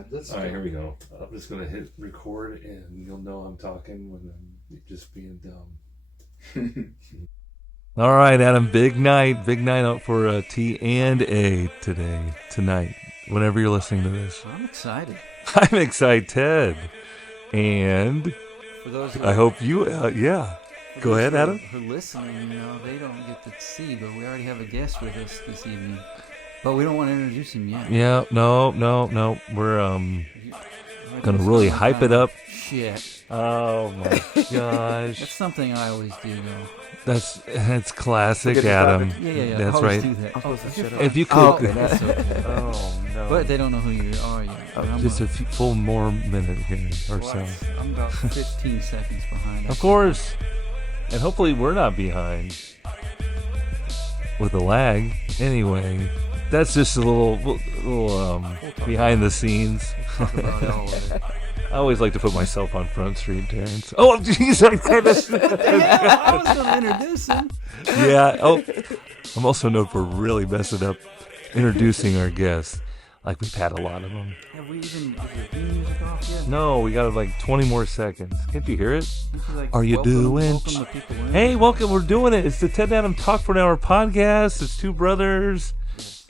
All right, here we go. I'm just going to hit record, and you'll know I'm talking when I'm just being dumb. All right, Adam, big night out for T&A tonight, whenever you're listening to this. I'm excited. I'm excited. And for those I hope you, Go ahead, Adam. Who are listening, they don't get to see, but we already have a guest with us this evening. But we don't want to introduce him yet. Yeah, no. We're gonna really hype it up. Shit. Oh my gosh. That's something I always do, though. That's classic, Adam. Yeah. That's I right. Do that. If you could. Oh, okay, that's okay. Oh no. But they don't know who you are yet. Just a full more minute here or so. I'm about 15 seconds behind. Of course. And hopefully we're not behind with a lag. Anyway, that's just a little behind the scenes. Talk about it all of it. I always like to put myself on Front Street, Terence. Oh, jeez, I was going to introduce him. Yeah. Oh, I'm also known for really messing up introducing our guests. Like we've had a lot of them. Have we even is the theme music off yet? No, we got like 20 more seconds. Can't you hear it? Are you welcome doing? the people in. Hey, welcome. We're doing it. It's the Ted and Adam Talk for an Hour podcast. It's two brothers,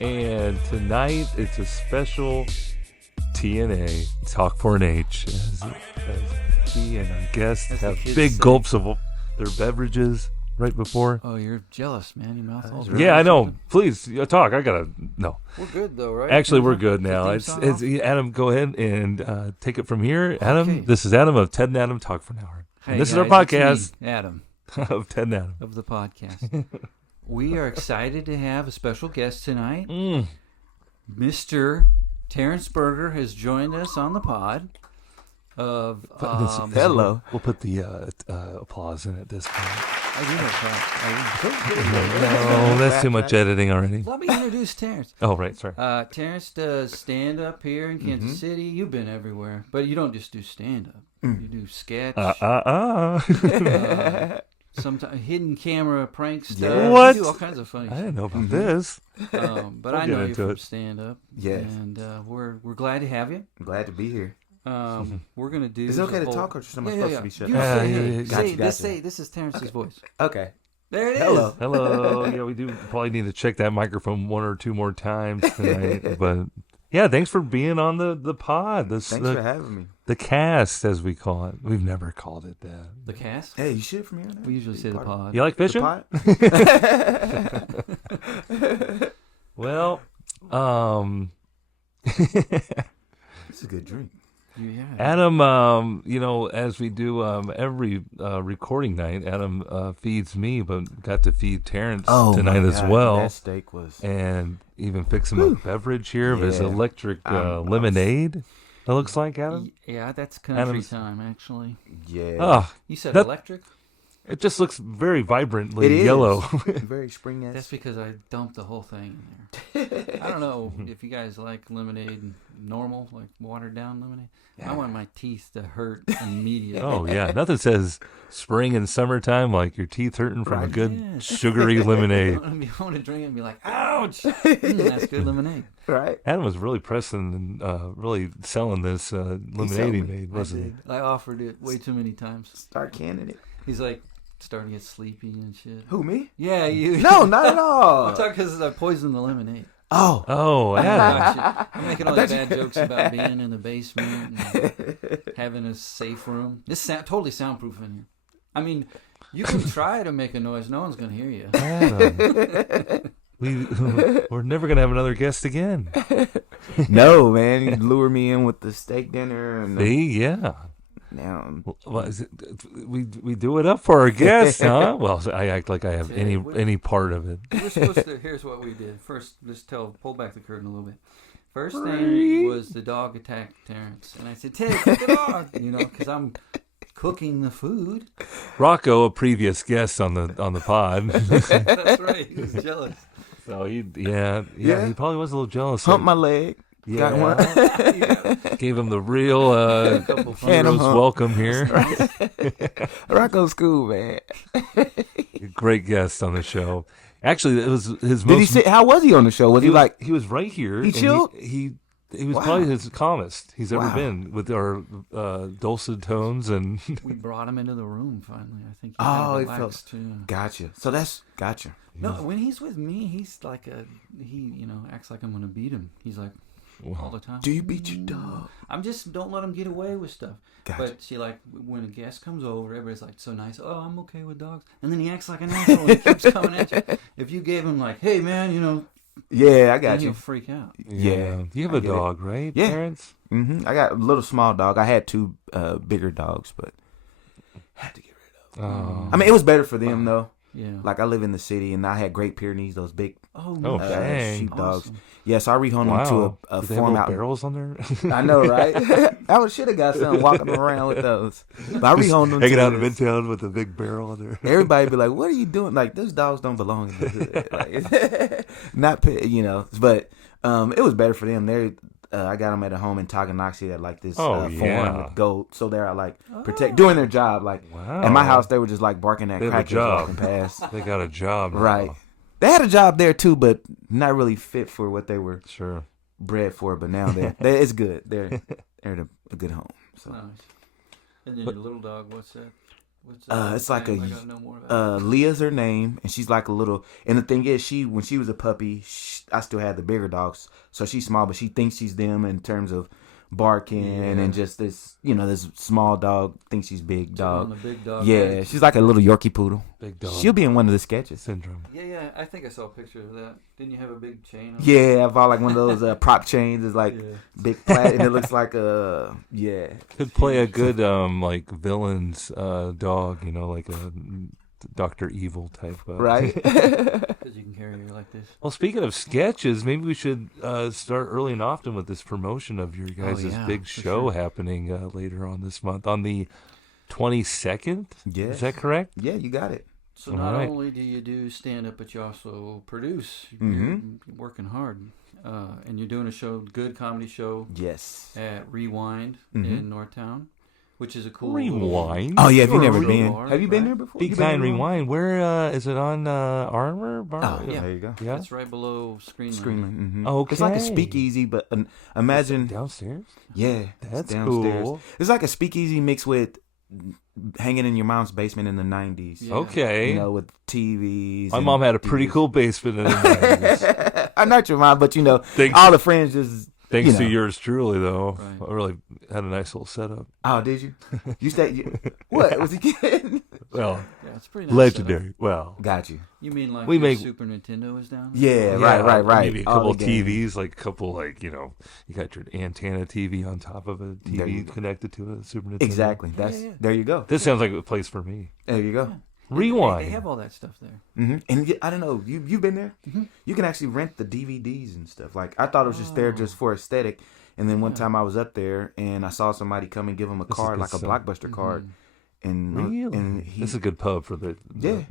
and tonight it's a special T&A Talk for an H. As he and our guests have big gulps of their beverages right before. Oh, you're jealous, man. Your mouth all Yeah, I know. Please talk. I gotta no. We're good though, right? Actually, we're good now. It's Adam. Go ahead and take it from here, Adam. Okay. This is Adam of Ted and Adam Talk for an Hour. Hey, and this guys, is our podcast, it's me, Adam of Ted and Adam of the podcast. We are excited to have a special guest tonight. Mr. Terence Berger has joined us on the pod. Hello. We'll put the applause in at this point. I do have No, that's too much editing already. Let me introduce Terence. Oh, right, sorry. Terence does stand-up here in Kansas City. You've been everywhere. But you don't just do stand-up. You do sketch. Sometimes hidden camera prank stuff. Yeah. What? You do all kinds of funny I stuff. didn't know about this. But I know you from stand-up. Yes. And we're glad to have you. I'm glad to be here. We're going to do... Is it okay to talk or am I supposed to be shut up? Gotcha. This is Terrence's voice. Okay. There it is. Hello. Yeah, we do probably need to check that microphone one or two more times tonight. But yeah, thanks for being on the pod. Thanks for having me. The cast, as we call it. We've never called it that. The cast? Hey, you should from here. We usually say the pod. You like fishing? Well, it's a good drink. Yeah. Adam, as we do every recording night, Adam feeds me, but got to feed Terence tonight as well. That steak was... And even fix him a beverage here of his electric lemonade, it looks like, Adam. Yeah, that's country time, actually. Yeah. Oh, you said electric? It just looks very vibrantly yellow. Very spring-esque. That's because I dumped the whole thing in there. I don't know if you guys like lemonade normal, like watered-down lemonade. I want my teeth to hurt immediately. Oh, yeah. Nothing says spring and summertime like your teeth hurting from a good sugary lemonade. I want to drink it and be like, ouch! That's good lemonade. Right. Adam was really pressing and really selling this lemonade he made, wasn't he? I offered it way too many times. Start canning it. He's like, starting to get sleepy and shit. Who, me? Yeah, you. No, not at all. I'm talking because I poisoned the lemonade. Oh, yeah. I'm making all these bad jokes about being in the basement and having a safe room. This is totally soundproof in here. I mean, you can try to make a noise. No one's going to hear you. We're never going to have another guest again. No, man. You lure me in with the steak dinner. And yeah. Now, we do it up for our guests, huh? Well, I act like I have any part of it. We're supposed to. Here's what we did. First, pull back the curtain a little bit. First thing was the dog attacked Terence, and I said, "Take the dog," because I'm cooking the food. Rocco, a previous guest on the pod. That's right. He was jealous. So he probably was a little jealous. Hump my leg. Yeah. Got one. Gave him the real hero's welcome here. Right. Rocco's cool, man. Great guest on the show. Actually, it was his most... How was he on the show? Was he like... He was right here. He chilled? He He was probably his calmest he's ever been with our dulcet tones, and We brought him into the room finally. I think. He relaxed felt. too. Gotcha. So that's gotcha. No, when he's with me, he's like acts like I'm gonna beat him. He's like all the time. Do you beat your dog? I'm just don't let him get away with stuff. Gotcha. But see, like when a guest comes over, everybody's like so nice. Oh, I'm okay with dogs, and then he acts like an asshole and keeps coming at you. If you gave him like, hey man, Yeah, I got then you. he'll freak out. Yeah. You have a dog, right? Yeah. Terrence? Mm-hmm. I got a little small dog. I had 2 bigger dogs, but had to get rid of them. I mean, it was better for them though. Yeah. Like I live in the city, and I had Great Pyrenees, those big dang. sheepdogs. Awesome. Yes, I rehomed them to a Did they have farm little out. barrels on there? I know, right? I should have got something walking around with those. But I rehomed them. Hanging to out in this. Midtown with a big barrel on there. Everybody be like, "What are you doing? Like those dogs don't belong in the hood." Like, not, but it was better for them. I got them at a home in Tonganoxie at like this farm with goat, so they're like doing their job. Like at my house, they were just like barking at crackers walking past. They got a job, Right? now. They had a job there too, but not really fit for what they were Sure. bred for. But now it's good. They're in a good home. So. Nice. And then your little dog, what's that? It's like name? I gotta know more about it. Leah's her name, and she's like a little. And the thing is, when she was a puppy, I still had the bigger dogs, so she's small, but she thinks she's them in terms of barking and just this. This small dog thinks she's big dog. On the big dog. Yeah, she's like a little Yorkie poodle. Big dog. She'll be in one of the sketches. Syndrome. Yeah. I think I saw a picture of that. Didn't you have a big chain? On Yeah, I bought like one of those prop chains. It's like big plat, and it looks like Could play a good like villain's dog, like a Dr. Evil type. Right. Because you can carry her like this. Well, speaking of sketches, maybe we should start early and often with this promotion of your guys' big show happening later on this month on the 22nd. Yes. Is that correct? Yeah, you got it. So not only do you do stand-up, but you also produce. You're working hard. And you're doing a show, good comedy show. Yes. At Rewind in Northtown, which is a cool... Rewind? Oh, yeah, have you never been? Bar, Have you been there before? Be Kind Rewind. Where is it on Armour Bar? Oh, yeah. There you go. Yeah. It's right below Screenland. Screenland. Okay. It's like a speakeasy, but imagine... Downstairs? Yeah. That's downstairs. cool. It's like a speakeasy mixed with hanging in your mom's basement in the 90s. Yeah. Okay. With TVs. My mom had a pretty cool basement in the 90s. I'm not your mom, but all the friends just... Thanks to yours truly, though. Right. I really had a nice little setup. Oh, did you? You stayed... What? Was he kidding? Well, Yeah, it's pretty nice. legendary. setup. Well, Got you. You mean like We your make- Super Nintendo is down Yeah, there? right. Maybe a All couple the games. TVs, like a couple, you got your antenna TV on top of a There you TV go. connected to a Super Nintendo. Exactly. There you go. This sounds like a place for me. There you go. Rewind. They have all that stuff there. And I don't know, you've been there? You can actually rent the DVDs and stuff. Like, I thought it was just there just for aesthetic. And then one time I was up there and I saw somebody come and give him a This is card, good like a stuff. Blockbuster card. And Really? and This is a good pub for the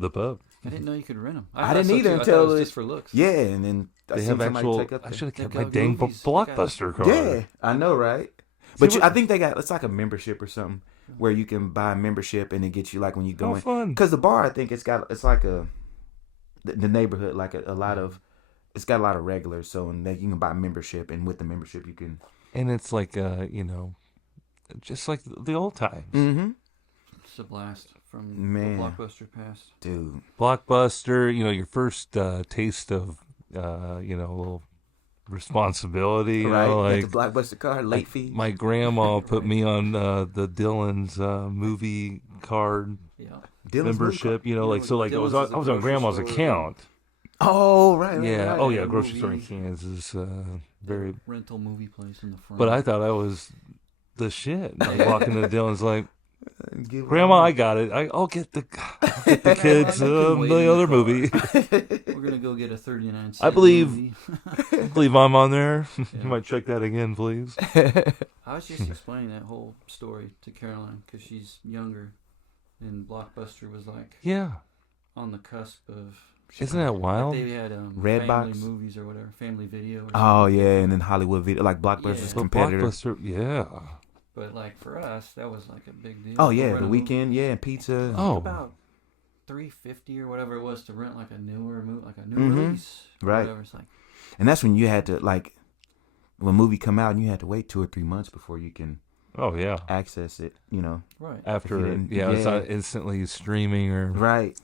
pub. I didn't know you could rent them. I didn't either I thought until it was just for looks. yeah, and then I They seen have somebody actual. take up I there. should have They've kept my got dang movies. Blockbuster card. Yeah, I know, right? But See, I think they got it's like a membership or something where you can buy a membership and it gets you like when you go How in. fun. Because the bar, I think it's like the neighborhood, like a lot of, it's got a lot of regulars. So and then you can buy a membership, and with the membership you can. And it's like, just like the old times. Mm-hmm. It's a blast from Man. the Blockbuster past. Dude. Blockbuster, your first taste of, a little responsibility. Right. Like Get the Blockbuster card, late fee. my grandma put me on the Dylan's movie card Yeah. Dylan's membership. movie Like so, like I was Dylan's is a on grandma's grocery store. account. card. Oh, right. Yeah. Right. Oh yeah, a grocery store in movie. Kansas. Very. Rental movie place in the front. But I thought I was the shit. Like walking into Dylan's, like, Give Grandma, I got it. I'll get the kids can wait in the the other car. movie. We're gonna go get a 39 cent I believe- movie. I believe I'm on there. Yeah. You might check that again, please. I was just explaining that whole story to Caroline because she's younger, and Blockbuster was like Yeah. on the cusp of. Isn't that wild? They had Red family Box? movies or whatever, family video. Or Oh something. yeah, and then Hollywood Video, like Blockbuster's Yeah. But competitor. Blockbuster, yeah. But like for us, that was like a big deal. Oh to yeah, rent the a movie. weekend, yeah, and pizza. Oh. About $350 or whatever it was to rent like a newer movie, like a new Mhm. release. Or Right. Whatever. It's like And that's when you had to like, when a movie come out and you had to wait 2 or 3 months before you can access it, Right. After it's not instantly streaming or right.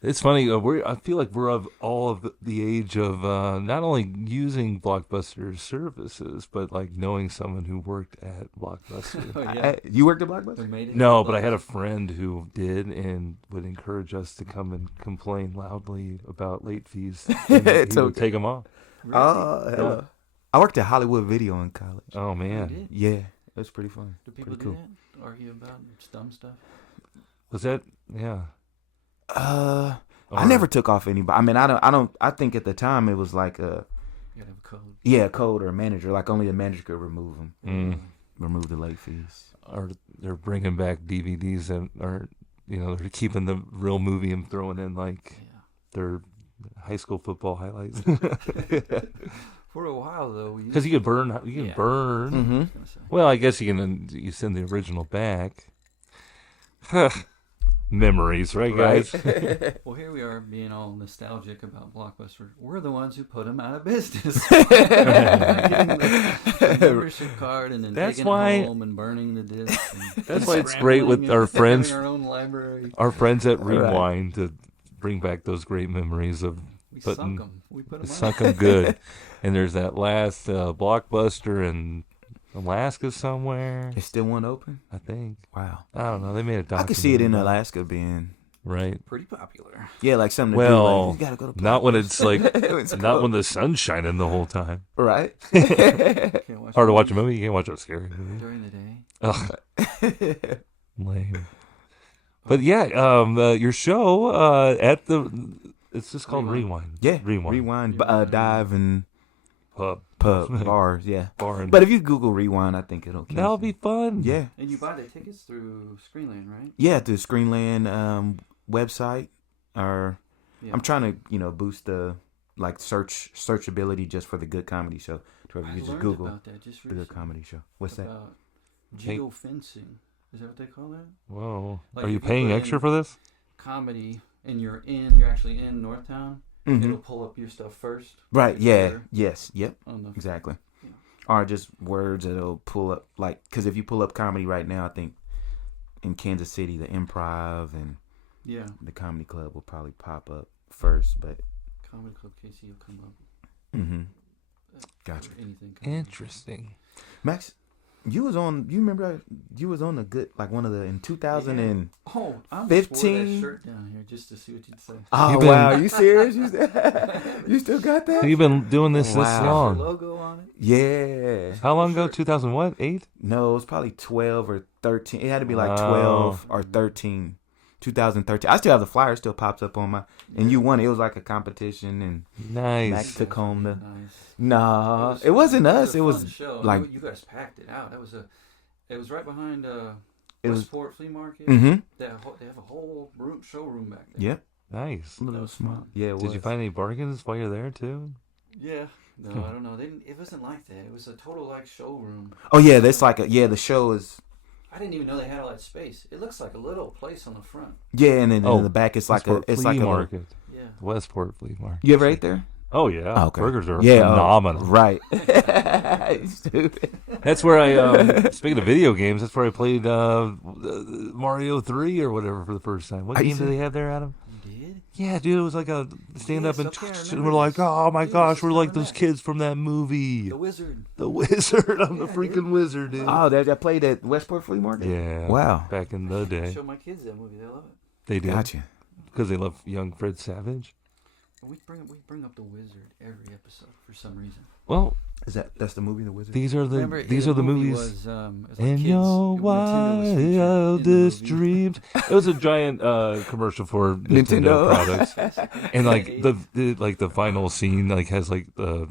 It's funny. I feel like we're of all of the age of not only using Blockbuster services, but like knowing someone who worked at Blockbuster. Oh, yeah. You worked at Blockbuster? No, but I had a friend who did and would encourage us to come and complain loudly about late fees. And he would take them off. Really? Hello. I worked at Hollywood Video in college. Oh man, yeah, it was pretty fun. Do people do that? Argue about dumb stuff? Was that I never took off anybody. I mean, I think at the time it was like you gotta have a code. Yeah, a code or a manager. Like only a manager could remove them. Remove the late fees. Or they're bringing back DVDs that are, they're keeping the real movie and throwing in their high school football highlights. For a while though, because you can burn. Burn. Mm-hmm. Well, I guess you send the original back. Memories, right, guys? Well, here we are being all nostalgic about Blockbuster. We're the ones who put them out of business. Getting the membership card and then taking it home and burning the disc. That's why it's great with our friends. Our own library. Our friends at Rewind to bring back those great memories of. We sunk them. We put them sunk them good. And there's that last Blockbuster in Alaska somewhere. Is still one open? I think. Wow. I don't know. They made a documentary. I could see it in Alaska being right. Pretty popular. Yeah, like something to do. Like, you gotta go to not when it's like not when the sun's shining the whole time. Right. Hard to watch a movie. You can't watch a scary movie during the day. Lame. But yeah, your show at it's just called Rewind. Yeah, Rewind. Dive and pub bars. Yeah, but if you Google Rewind, I think that'll be fun. Yeah, and you buy the tickets through Screenland, right? Yeah, through Screenland website. Or I'm trying to boost the searchability just for the Good Comedy Show. To where you just Google about that just the Good Comedy Show. What's that? Geofencing. Is that what they call that? Whoa! Are you paying extra for this? Comedy, and you're actually in Northtown. Mm-hmm. It'll pull up your stuff first. Right. Yeah. Yes. Yep. Exactly. Yeah. Or just words that'll pull up, because if you pull up comedy right now, I think in Kansas City, the Improv and the Comedy Club will probably pop up first, but Comedy Club KC will come up. Mm-hmm. Gotcha. Interesting. Max, you was on. You remember you was on the good one of the in 2015. Oh, I wore that shirt down here just to see what you'd say. Oh wow, you serious? You still got that? You've been doing this long. Logo on it. Yeah. How long ago? 2000 8? No, it was probably 12 or 13. It had to be 12 or 13. 2013. I still have the flyer. Still pops up on my. And you won. It was like a competition, and nice. Max took home the. Nice. Nah, it wasn't us. It was like you guys packed it out. It was right behind Westport Flea Market. Mm-hmm. They have a whole showroom back there. Yep. Nice. A little small. Yeah. Did you find any bargains while you're there too? Yeah. No, I don't know. It wasn't like that. It was a total showroom. Oh yeah, that's the show is. I didn't even know they had all that space. It looks like a little place on the front. Yeah, and then in the back it's like a market. Yeah. Westport Flea Market. You ever ate there? Oh yeah. Oh, okay. Burgers are phenomenal. Right. Stupid. That's where I speaking of video games, that's where I played Mario 3 or whatever for the first time. What game did they have there, Adam? You did? Yeah, dude, it was like a stand up and we're like, oh my gosh, we're like those kids from that movie. The Wizard. I'm the freaking wizard, dude. Oh, they played at Westport Flea Market? Yeah. Wow. Back in the day. I show my kids that movie. They love it. They do. Gotcha. Because they love young Fred Savage. We bring up the Wizard every episode for some reason. Well, that's the movie, The Wizard? These are the movies. Was, like in your wildest dreams. It was a giant commercial for Nintendo products, and the final scene has the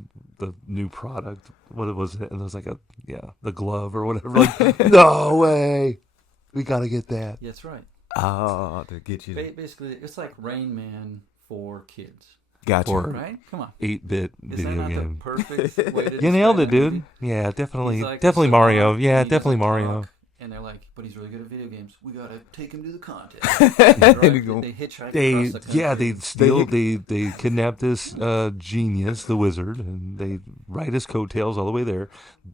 new product. What was it? And it was the glove or whatever. Like, no way, we gotta get that. Yeah, that's right. Oh, to get you. Basically, it's like Rain Man for kids. Gotcha. Right? Come on. 8-bit video game. Is that not the perfect way to You nailed it, dude. Movie? Yeah, definitely Mario. Yeah, definitely Mario. and they're like, but he's really good at video games. We gotta take him to the contest. Right? They hitchhike across the country. They kidnap this genius, the wizard, and they ride his coattails all the way there.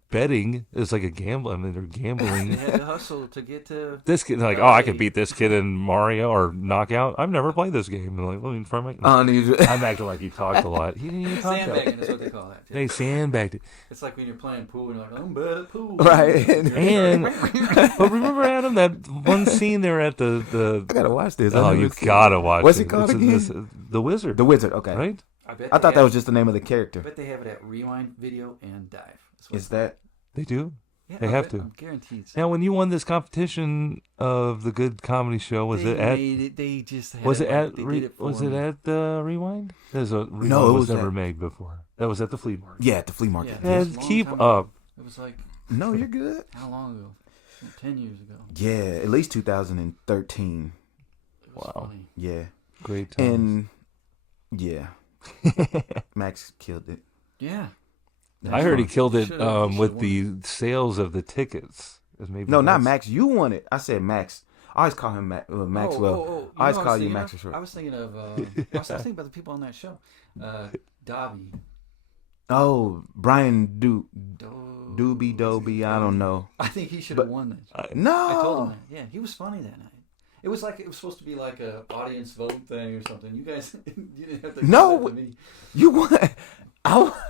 Betting is like a gamble. I mean, they're gambling. They had to hustle to get to this kid. Like, I could beat this kid in Mario or Knockout. I've never played this game. And like, I'm acting like he talked a lot. He didn't even talk. Sandbagging is what they call that. Too. They sandbagged it. It's like when you're playing pool and you're like, I'm bad at pool. Right. But remember, Adam, that one scene there at the I gotta watch this. Oh, you gotta watch it. What's it called again? The Wizard. The Wizard, okay. Right? I thought that was just the name of the character. I bet they have it at Rewind, Video, and Dive. Is that? They do? Yeah, they have to. I'm guaranteed. Now, when you won this competition of the Good Comedy Show, was it at Rewind? No, it was never made before. That was at the flea market. Yeah, at the flea market. Yeah, keep up. It was like... No, you're good. How long ago? 10 years ago. Yeah, at least 2013. Wow. Funny. Yeah. Great times. And, yeah. Max killed it. Yeah. I heard he killed it with the sales of the tickets. No, not Max. You won it. I said Max. I always call him Maxwell. I always call you Max for short. I was thinking of... I was thinking about the people on that show. Dobby. Oh, Brian Doobie Dobie. I don't know. I think he should have won that. No. I told him that. Yeah, he was funny that night. It was supposed to be like a audience vote thing or something. You guys, you didn't have to. No, to me. You won.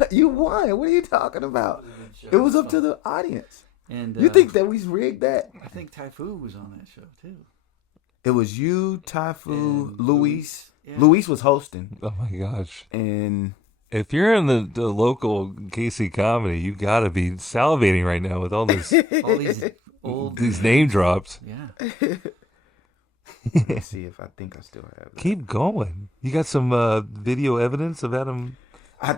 You won. What are you talking about? It was up to the audience. And you think that we rigged that? I think Typhoon was on that show too. It was you, Typhoon, Luis. Yeah. Luis was hosting. Oh my gosh! And if you're in the local KC comedy, you got to be salivating right now with all this, all these old name drops. Yeah. Let's see if I think I still have that. Keep going. You got some video evidence of Adam? I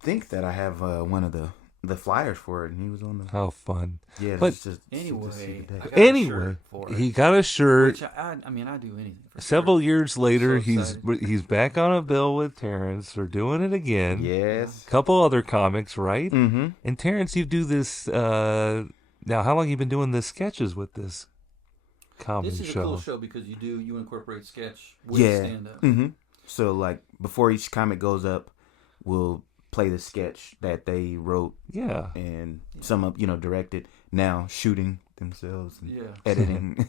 think that I have one of the flyers for it, and he was on the. How fun! Yeah, but anyway, he got a shirt. Which I do anything. Several years later, he's back on a bill with Terence. They're doing it again. Yes, a couple other comics, right? Mm-hmm. And Terence, you do this now. How long have you been doing the sketches with this comedy show? This is a cool show because you incorporate sketch with stand-up. Mm-hmm. So like before each comic goes up, we'll play the sketch that they wrote. Yeah. And some of directed, now shooting themselves and yeah. editing.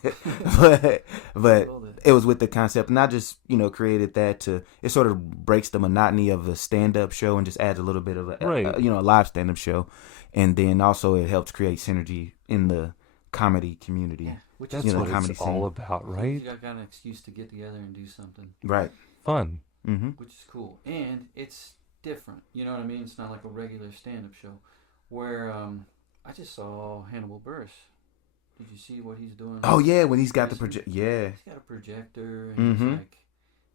but it was with the concept, and I just created that it sort of breaks the monotony of a stand-up show and just adds a little bit of a live stand-up show, and then also it helps create synergy in the comedy community. Yeah. Which that's what it's all about, right? You got an excuse to get together and do something. Right. Fun. Mm-hmm. Which is cool. And it's different. You know what I mean? It's not like a regular stand-up show. Where I just saw Hannibal Buress. Did you see what he's doing? Oh, yeah, when he's got the projector. Yeah. He's got a projector, and he's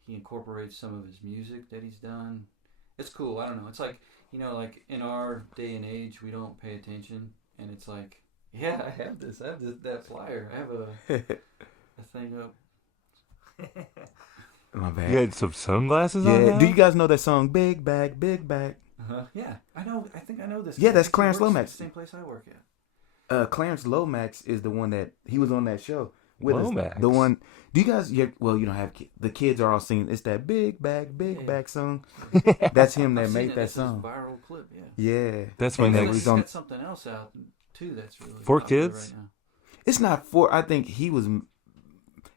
he incorporates some of his music that he's done. It's cool. I don't know. It's like, like in our day and age, we don't pay attention. And it's like, yeah, I have that flyer. I have a thing up. My bad. You had some sunglasses on? Yeah. Do you guys know that song, Big Bag, Big Bag? Yeah, I know. I think I know this. Yeah, that's Clarence Lomax. The same place I work at. Clarence Lomax is the one that he was on that show with Lomax. us. The one. Do you guys? Well, you don't have the kids are all singing. It's that Big Bag, Big Bag song. That's him that made that song. Viral clip. Yeah. Yeah. That's my next. He's got something else out too. That's really for kids. Right now. It's not for. I think he was.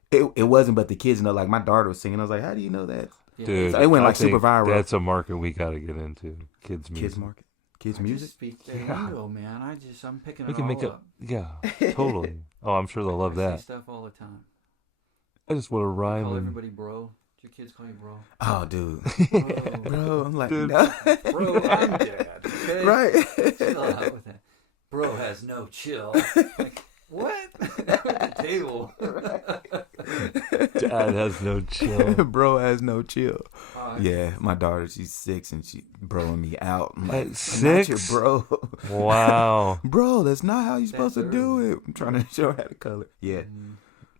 It wasn't, but the kids know. Like my daughter was singing. I was like, "How do you know that?" Yeah. Dude, so it went like super viral. That's a market we got to get into. Kids music. Kids market. Kids music. Just speak their lingo, man. I'm picking it we can all make up. Yeah, totally. Oh, I'm sure they'll love that. Stuff all the time. I just want to rhyme. Call everybody bro. Do your kids call you bro? Oh, dude. Bro, I'm like, dude. no. Bro, I'm dad. Okay? Right. Chill out with that. Bro has no chill. Like, what? At the table. Dad has no chill. Bro has no chill. Yeah, my daughter, she's 6 and she broing me out. I'm like, at 6? Not your bro. Wow. Bro, that's not how you're supposed to do it. I'm trying to show her how to color. Yeah.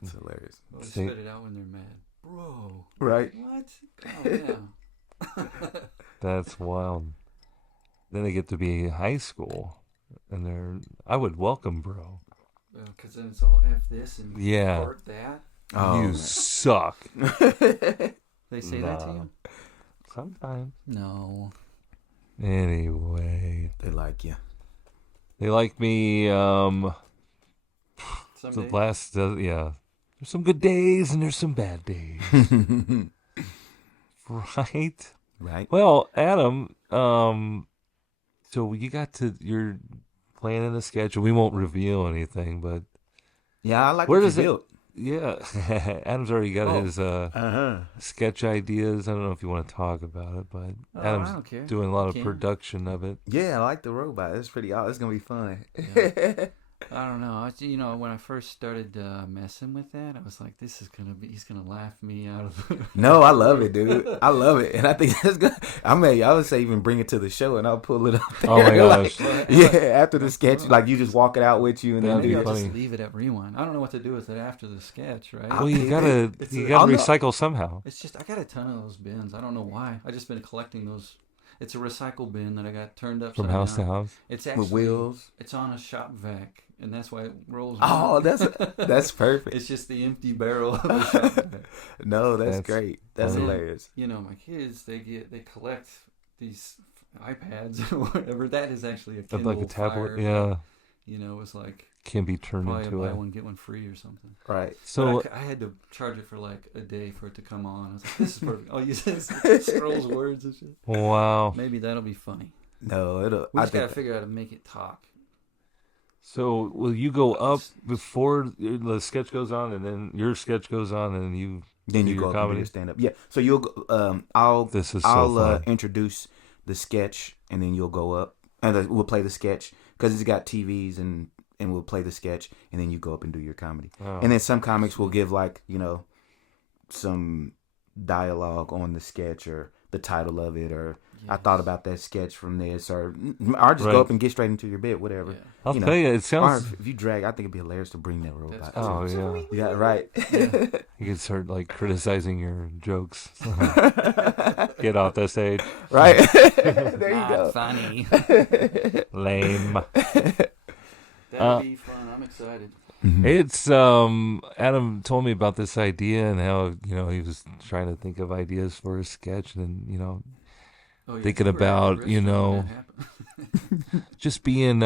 It's hilarious. Well, they spit it out when they're mad. Bro. Right. What? Oh, yeah. That's wild. Then they get to be high school. And I would welcome bro. because then it's all F this and part that. Oh, you suck. They say that to you? Sometimes. No. Anyway. They like you. They like me, Some days. There's some good days and there's some bad days. Right? Right. Well, Adam, so you're planning a schedule. We won't reveal anything, but yeah, I like what you built. Yeah, Adam's already got his sketch ideas. I don't know if you want to talk about it, but Adam's doing a lot of production of it. Yeah, I like the robot. It's pretty awesome. It's gonna be fun. Yeah. I don't know. When I first started messing with that, I was like, he's gonna laugh me out of it. No, I love it, dude. I love it. And I think that's good. I would say even bring it to the show and I'll pull it up there. Oh my gosh. After the sketch, like you just walk it out with you and then maybe I'll just leave it at Rewind. I don't know what to do with it after the sketch, right? Well, you gotta recycle somehow. It's just, I got a ton of those bins. I don't know why. I just been collecting those. It's a recycle bin that I got turned upside from house down. to house. It's actually, with wheels. It's on a shop vac, and that's why it rolls. Oh, that's perfect. It's just the empty barrel of a shop vac. No, that's great. That's hilarious. My kids they collect these iPads or whatever. That is actually a Kindle like a tablet. Fire, yeah. It's like can be turned into buy one get one free or something. Right. So I had to charge it for like a day for it to come on. I was like, this is perfect. Oh, you it scrolls words and shit. Wow. Maybe that'll be funny. No, we just gotta figure out how to make it talk. So will you go up before the sketch goes on, and then your sketch goes on, and you go up and do stand up? Yeah. So you'll go. I'll introduce the sketch, and then you'll go up, and we'll play the sketch because it's got TVs and we'll play the sketch, and then you go up and do your comedy. Oh. And then some comics will give some dialogue on the sketch or the title of it, or I thought about that sketch from this, or just go up and get straight into your bit, whatever. Yeah. I'll tell you, it sounds. Or if you drag, I think it'd be hilarious to bring that robot. Oh yeah, yeah, right. Yeah. You could start criticizing your jokes. Get off the stage, right? There you go. Funny. Lame. That'd be fun. I'm excited. Mm-hmm. It's Adam told me about this idea and how he was trying to think of ideas for a sketch, and thinking about just being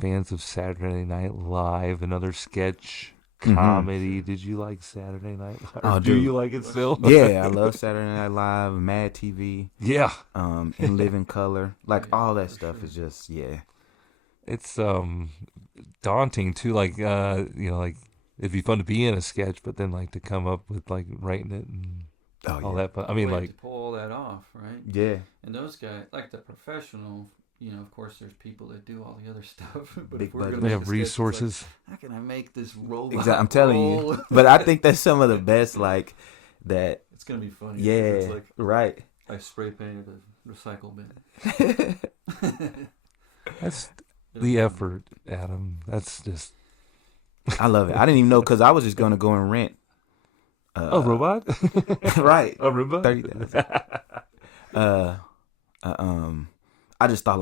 fans of Saturday Night Live and other sketch comedy. Mm-hmm. Did you like Saturday Night Live? Oh, do you like it still? Yeah, I love Saturday Night Live, Mad TV. Yeah, In Living Color, all that stuff is just It's daunting too. It'd be fun to be in a sketch, but then to come up with writing it and all that. But I mean, to pull all that off, right? Yeah. And those guys, the professional, of course, there's people that do all the other stuff. But big if we're they have resources. How can I make this robot? Exactly. I'm telling you. But I think that's some of the best. That. It's gonna be funny. Yeah. Right. I spray painted a recycle bin. That's the effort, Adam. That's just. I love it. I didn't even know because I was just gonna go and rent a robot. Right. A robot. 30,000. I just thought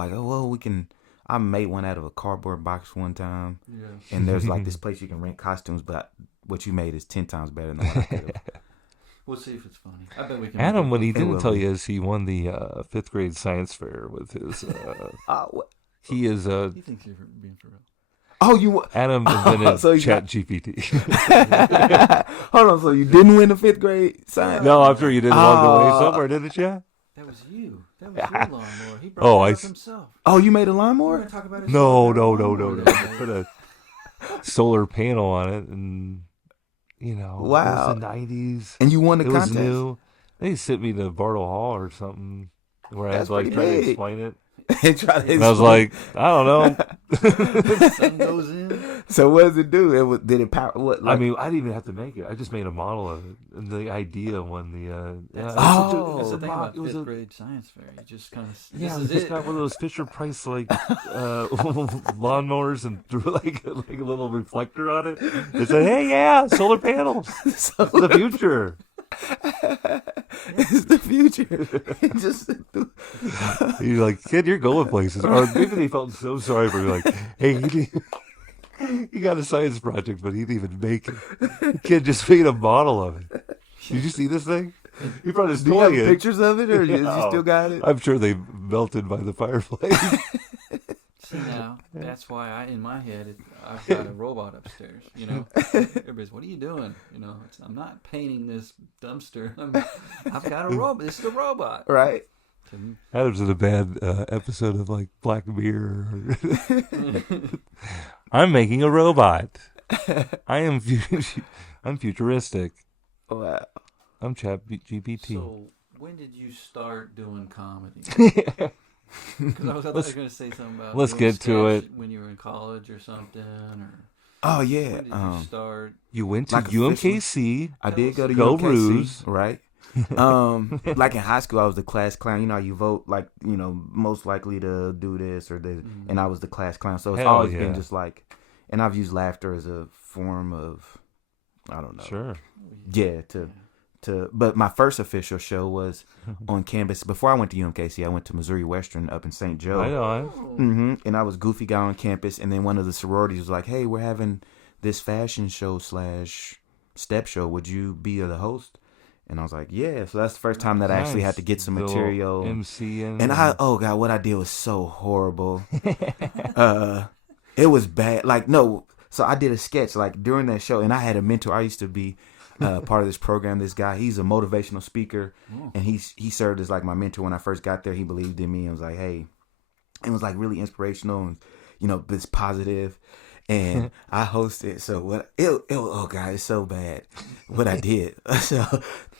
we can. I made one out of a cardboard box one time. Yeah. And there's this place you can rent costumes, but what you made is 10 times better than what I did. We'll see if it's funny. I bet we can. Adam, what he didn't tell you is he won the 5th grade science fair with his. He is a. He thinks you're being for real. Oh, you Adam invented ChatGPT. Hold on, so you didn't win the 5th grade science? No, I'm sure you did along the way somewhere, didn't you? That was you. That was your lawnmower. He brought it up himself. Oh, you made a lawnmower? Talk about no. Put a solar panel on it, and wow, it was the 90s, and you won the contest. Was new. They sent me to Bartle Hall or something where I had to try to explain it. And I was like, I don't know. Sun goes in. So what does it do? Did it power? What? I mean, I didn't even have to make it. I just made a model of it, and the idea won the. That's the thing about 5th grade science fair. You just kind of just got one of those Fisher Price lawnmowers and threw a little reflector on it. They said, "Hey, solar panels. It's the future." It's the future. You're like, kid, you're going places. Or maybe they felt so sorry for you. Hey, He got a science project, but he didn't even make it. The kid just made a model of it. Did you see this thing? He brought his Do you toy have in. pictures of it, or you still got it? I'm sure they melted by the fireplace. See, now, that's why in my head, I've got a robot upstairs, you know. Everybody's, what are you doing? You know, I'm not painting this dumpster. I've got a robot. This is a robot. Right. Adam's in a bad episode of like Black Mirror. I'm making a robot. I'm futuristic. Wow. I'm ChatGPT. So when did you start doing comedy? Because I was going to say something about. Let's get to it. When you were in college or something, or. Oh yeah. When did you start? You went to like UMKC. I did go to Go UMKC. Roos. Right. Like in high school, I was the class clown. You know how you vote, like, you know, most likely to do this or this, and I was the class clown. So it's always been just like, and I've used laughter as a form of, I don't know. Sure. Yeah. But my first official show was on campus. Before I went to UMKC, I went to Missouri Western up in St. Joe. Right on. And I was goofy guy on campus. And then one of the sororities was like, "Hey, we're having this fashion show / step show. Would you be the host?" And I was like, "Yeah." So that's the first time that I actually had to get some material. MCing. And God, what I did was so horrible. It was bad. Like, no. So I did a sketch like during that show, and I had a mentor. I used to be part of this program. This guy, he's a motivational speaker, and he served as like my mentor when I first got there. He believed in me and was like, "Hey," it was like really inspirational and, you know, it's positive. And I hosted. So what? Oh God, it's so bad. What I did. So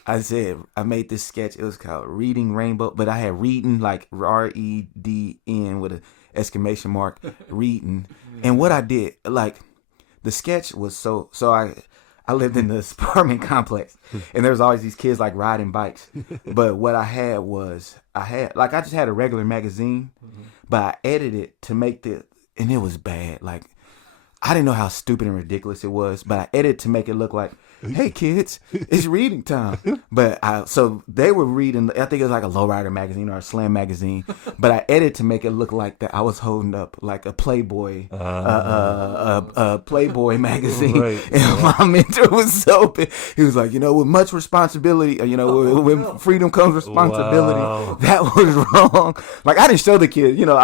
I said I made this sketch. It was called Reading Rainbow, but I had reading like REDN with an exclamation mark, reading. And what I did, like, the sketch was so I lived in this apartment complex, and there was always these kids like riding bikes. But what I had was I just had a regular magazine, but I edited it to make and it was bad. Like, I didn't know how stupid and ridiculous it was, but I edited to make it look like, "Hey kids, it's reading time." So they were reading, I think it was like a Lowrider magazine or a Slam magazine, but I edited to make it look like that I was holding up like a Playboy, Playboy magazine. Right. And my mentor was so big. He was like, "You know, with much responsibility, you know, with freedom comes responsibility." Wow. That was wrong. Like, I didn't show the kid, you know,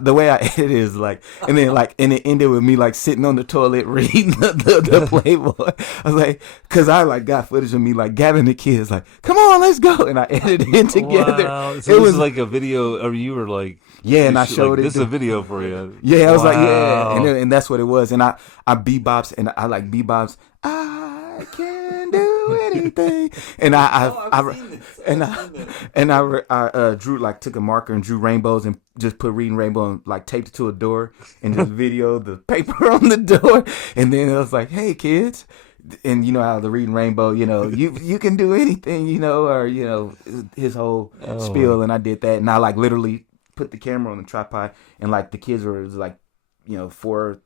the way I edited is like, and then like, and it ended with me like sitting on the toilet reading the Playboy. I was like, because I like got footage of me like gathering the kids, like, "Come on, let's go," and I edited it together. Wow. So it was like a video, or you were like, and I showed like, this is a video for you. Yeah, I was like, and that's what it was. And I bebops, and I like bebops. I can do anything, and I drew, like, took a marker and drew rainbows and just put Reading Rainbow and like taped it to a door and just videoed the paper on the door. And then it was like, "Hey kids," and you know how the Reading Rainbow, you know, you can do anything, you know, or, you know, his whole spiel. And I did that, and I like literally put the camera on the tripod, and like the kids were like, you know, 4 or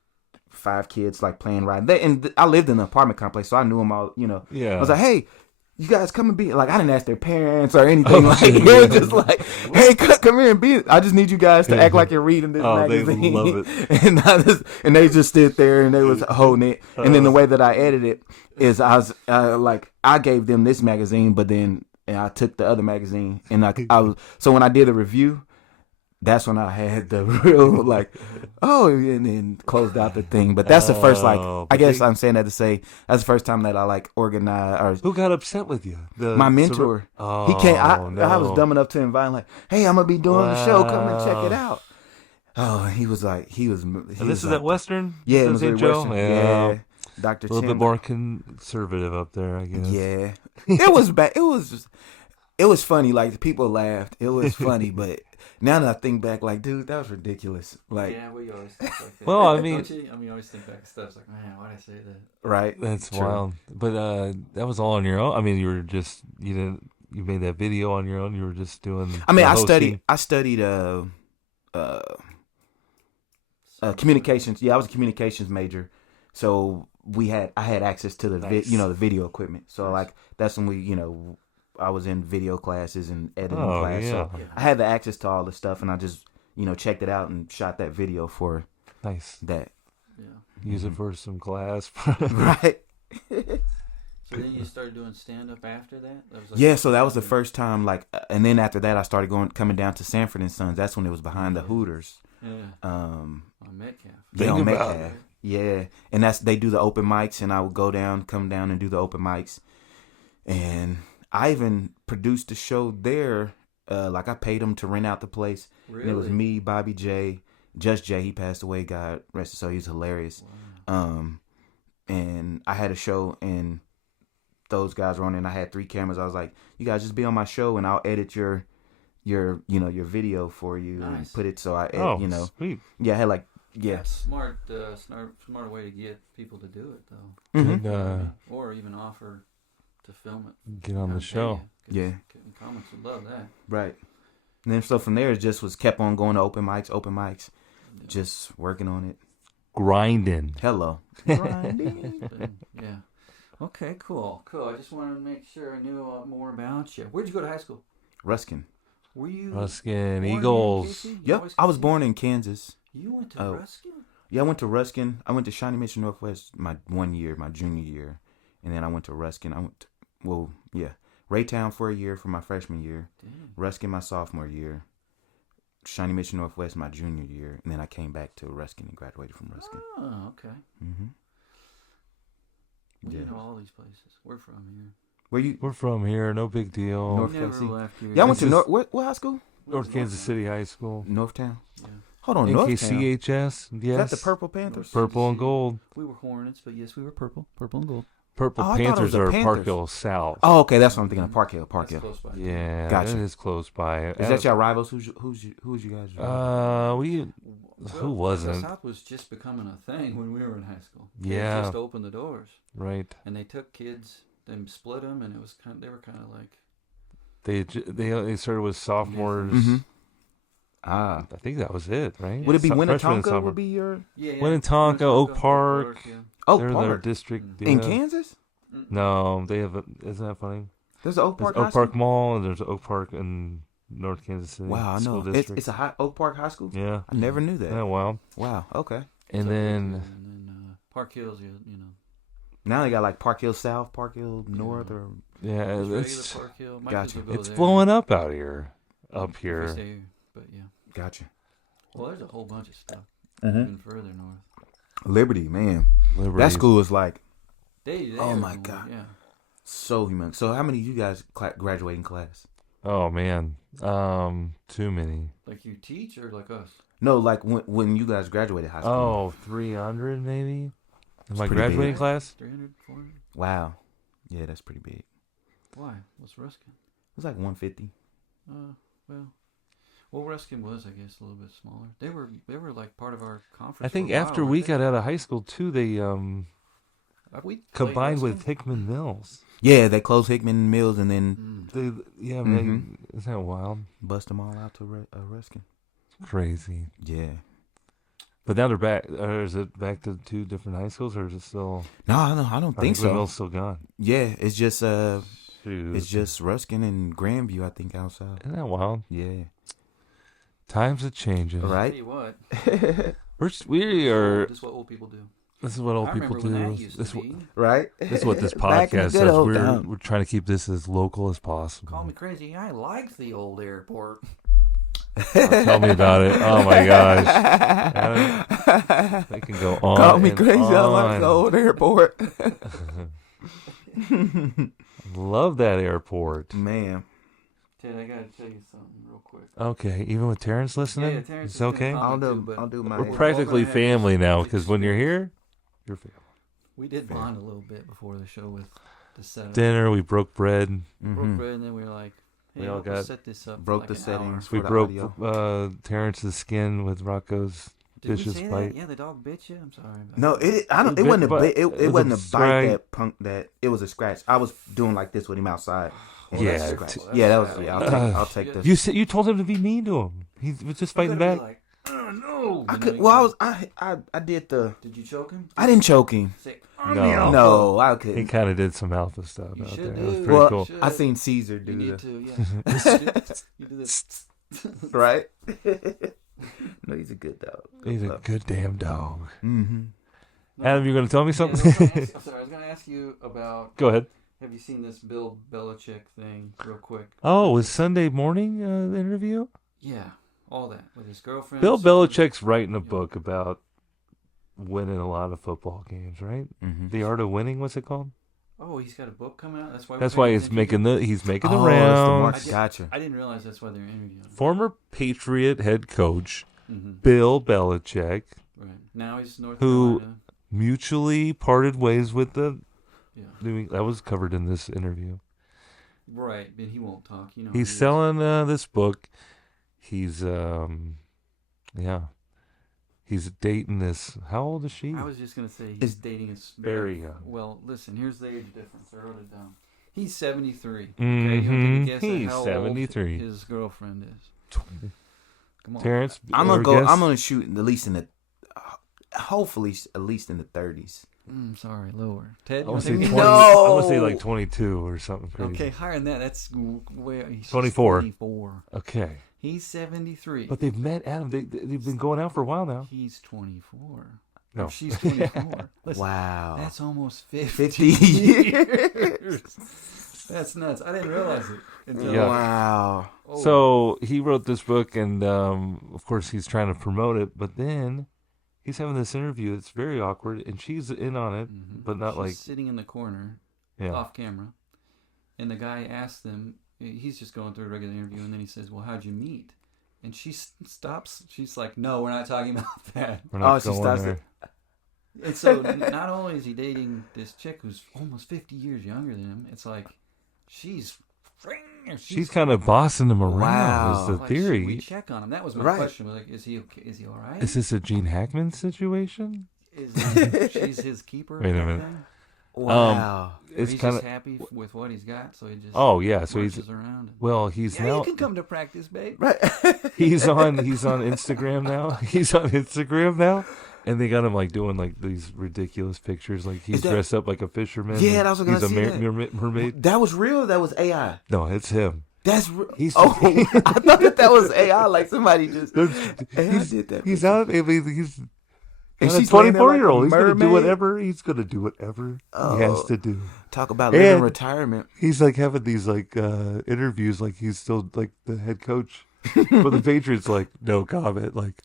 5 kids like playing ride. And I lived in an apartment complex, so I knew them all, you know. Yeah. I was like, "Hey, you guys come and be," like, I didn't ask their parents or anything. It was just like, "Hey, come here and be. I just need you guys to act like you're reading this magazine." They love it. and they just stood there and they was holding it. And then the way that I edited it is I gave them this magazine, but then I took the other magazine, and so when I did the review, that's when I had the real like, and then closed out the thing. But that's the first, like, I guess I'm saying that to say that's the first time that I like organized. Who got upset with you? My mentor. He came. I was dumb enough to invite him, like, "Hey, I'm gonna be doing the show. Come and check it out." Oh, he was. And this is at Western. Yeah, it was St. at Joe. Western. Yeah. Dr. A little bit more conservative up there, I guess. Yeah, it was bad. It was funny. Like, the people laughed. It was funny, but now that I think back, like, dude, that was ridiculous. Like, yeah, we always think like that. Well, I mean, you always think back stuff like, "Man, why'd I say that?" Right. That's wild. But that was all on your own. I mean, you made that video on your own. You were just doing. I mean, I studied communications. Yeah, I was a communications major, so I had access to the the video equipment. So like, that's when I was in video classes and editing class. Yeah. So I had the access to all the stuff, and I just, checked it out and shot that video for that. Use it for some class. Right. So then you started doing stand-up after that? So that was the first time, like, and then after that I started coming down to Sanford and Sons. That's when it was behind the Hooters. Yeah. On Metcalf. Yeah, on Metcalf. Yeah. And they do the open mics, and I would come down and do the open mics. And I even produced a show there. Like I paid them to rent out the place. Really? And it was me, Bobby J, Just Jay. He passed away. God rest his soul. He's hilarious. Wow. And I had a show, and those guys were on it, and I had 3 cameras. I was like, you guys just be on my show, and I'll edit your video for you and put it so I sweet. Yeah, I had like smart way to get people to do it though. Mm-hmm. Or even offer to film it. Get on the show. Yeah. Comments would love that. Right. And then so from there it just kept on going to open mics, just working on it. Grinding. Hello. Grinding. Yeah. Okay, cool. I just wanted to make sure I knew a lot more about you. Where'd you go to high school? Ruskin. Were you Ruskin Eagles? Yep, I was born in Kansas. You went to Ruskin? Yeah, I went to Ruskin. I went to Shawnee Mission Northwest my junior year. And then I went to Ruskin. Raytown for a year for my freshman year. Damn. Ruskin my sophomore year. Shawnee Mission Northwest my junior year. And then I came back to Ruskin and graduated from Ruskin. Oh, okay. Mm-hmm. You know all these places. We're from here. We're from here. No big deal. North Never Kansas. left here. Yeah, I went to what high school? North Kansas City High School. Northtown. Yeah. Hold on, Northtown. NKCHS. Yes. Is that the Purple Panthers? Purple and gold. We were Hornets, but yes, we were purple and gold. Purple Panthers are Park Hill South. Oh, okay, that's what I'm thinking of. Park Hill. That's close by. Yeah, gotcha. It is close by. Is that your rivals? Who's you guys? Who wasn't? South was just becoming a thing when we were in high school. Yeah. They just opened the doors. Right. And they took kids, then split them, and it was they were kind of like. They started with sophomores. Mm-hmm. I think that was it, right? Would it be Winnetonka? Would be your Winnetonka, Oak Park. Yeah. Oak They're Park their district in Kansas. No, they have. Isn't that funny? There's an Oak Park. Oak Park Mall, and there's Oak Park in North Kansas City. Wow, I know. It's a Oak Park High School. Yeah, I never knew that. Oh wow. Wow. Okay. And then Park Hills, you know. Now they got like Park Hill South, Park Hill North, or it's Park Hill. Gotcha. It's blowing up out here, up here. But yeah. Gotcha. Well, there's a whole bunch of stuff even further north. Liberty, man. That school is like. Oh my God. Yeah. So humongous. So how many of you guys graduating class? Oh man, too many. Like you teach or like us? No, like when you guys graduated high school. Oh, 300 maybe. In my graduating class? 300, 400. Wow. Yeah, that's pretty big. Why? What's Ruskin? It was like 150. Well, Ruskin was, I guess, a little bit smaller. They were like part of our conference. I think after we got out of high school too, they we combined with Hickman Mills. Yeah, they closed Hickman Mills and then isn't that wild? Bust them all out to Ruskin. Crazy. Yeah. But now they're back. Or is it back to 2 different high schools, or is it still? No, I don't think so. Mill's still gone. Yeah, it's just Ruskin and Grandview, I think, outside. Isn't that wild? Yeah. Times are changing. Right. Tell you what. we are. This is what old people do. This is what old people do. Right. This is what this podcast says. We're trying to keep this as local as possible. Call me crazy. I like the old airport. Tell me about it. Oh my gosh. They can go on. Call me crazy. I like the old airport. Love that airport. Man. Ted, I gotta tell you something real quick. Okay, even with Terence listening, yeah, Terence it's okay. I'll do my. We're practically family now because when you're here, you're family. We did bond a little bit before the show with the setup. Dinner, we broke bread. Broke bread, and then we were like, "Hey, we all got set this up." Broke like the settings. We broke Terence's skin with Rocco's vicious bite. Yeah, the dog bit you. I'm sorry. No, it wasn't a bite. It wasn't a bite that it was a scratch. I was doing like this with him outside. Well, I'll take this. You told him to be mean to him. He was just fighting back. Like, oh no! I did the. Did you choke him? I didn't choke him. Say, no, I couldn't. He kind of did some alpha stuff out there. It was pretty cool. I seen Caesar do you need that. to, yeah. You do this, right? No, he's a good dog. He's a good damn dog. Mm-hmm. Adam, you're going to tell me something? I was going to ask you about... Go ahead. Have you seen this Bill Belichick thing real quick? Oh, was Sunday Morning interview? Yeah, all that with his girlfriend. Bill Belichick's writing a book about winning a lot of football games, right? Mm-hmm. The Art of Winning, what's it called? Oh, he's got a book coming out. That's why he's making the rounds. Gotcha. I didn't realize that's why they're interviewing him. Former Patriot head coach Bill Belichick, right now he's North Carolina, who mutually parted ways with the. Yeah. That was covered in this interview. Right, but he won't talk. You know, he's selling this book. He's He's dating this. How old is she? I was just gonna say he's dating a very young. Well, listen. Here's the age difference. I wrote it down. He's 73. Mm-hmm. Okay, you guess he's how 73. Old his girlfriend is. 20. Come on, Terence. I'm gonna shoot at least in the, hopefully at least in the 30s. Sorry, lower. Ted, I want to say 20. No. I want to say like 22 or something crazy. Okay, higher than that. That's way. 24. 24. Okay. He's 73. But they've met Adam. They've been going out for a while now. He's 24. No. Or she's 24. Listen, wow. That's almost 50 years. That's nuts. I didn't realize it. Wow. Oh. So he wrote this book, and of course he's trying to promote it. But then he's having this interview that's very awkward, and she's in on it, but not she's sitting in the corner, off camera. And the guy asked them. He's just going through a regular interview, and then he says, "Well, how'd you meet?" And she stops. She's like, "No, we're not talking about that." She stops it. And so, not only is he dating this chick who's almost 50 years younger than him, it's like she's kind of bossing him around. Wow. Is the theory? We check on him. That was my question. Was like, is he okay? Is he all right? Is this a Gene Hackman situation? She's his keeper? Wait a minute. Wow. It's he's just happy with what he's got, so he just so he's around. He's now you can come to practice, babe. Right. he's on Instagram now. He's on Instagram now, and they got him like doing like these ridiculous pictures, like he's dressed up like a fisherman. Yeah, that was gonna he's say a mermaid. That was real. Or that was AI. No, it's him. That's I thought that was AI. Like somebody just AI did that. He's out. I mean, he's. And she's 24-year-old. He's gonna do whatever. He's gonna do whatever he has to do. Talk about living in retirement. He's like having these like interviews, like he's still like the head coach for the Patriots. Like no comment. Like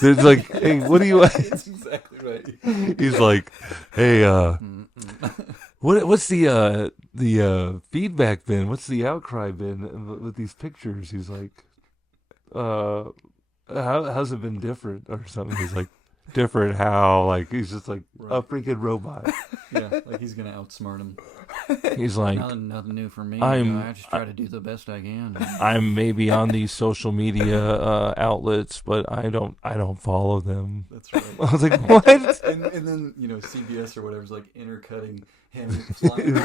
there's like, hey, what do you? That's exactly right. He's like, hey, what's the feedback been? What's the outcry been with these pictures? He's like, how's it been different or something? He's like. Different how? Like he's just like a freaking robot. Yeah, like he's gonna outsmart him. He's like nothing new for me. I just try to do the best I can. I'm maybe on these social media outlets, but I don't follow them. That's right. I was like, what? and then CBS or whatever's like intercutting him flying.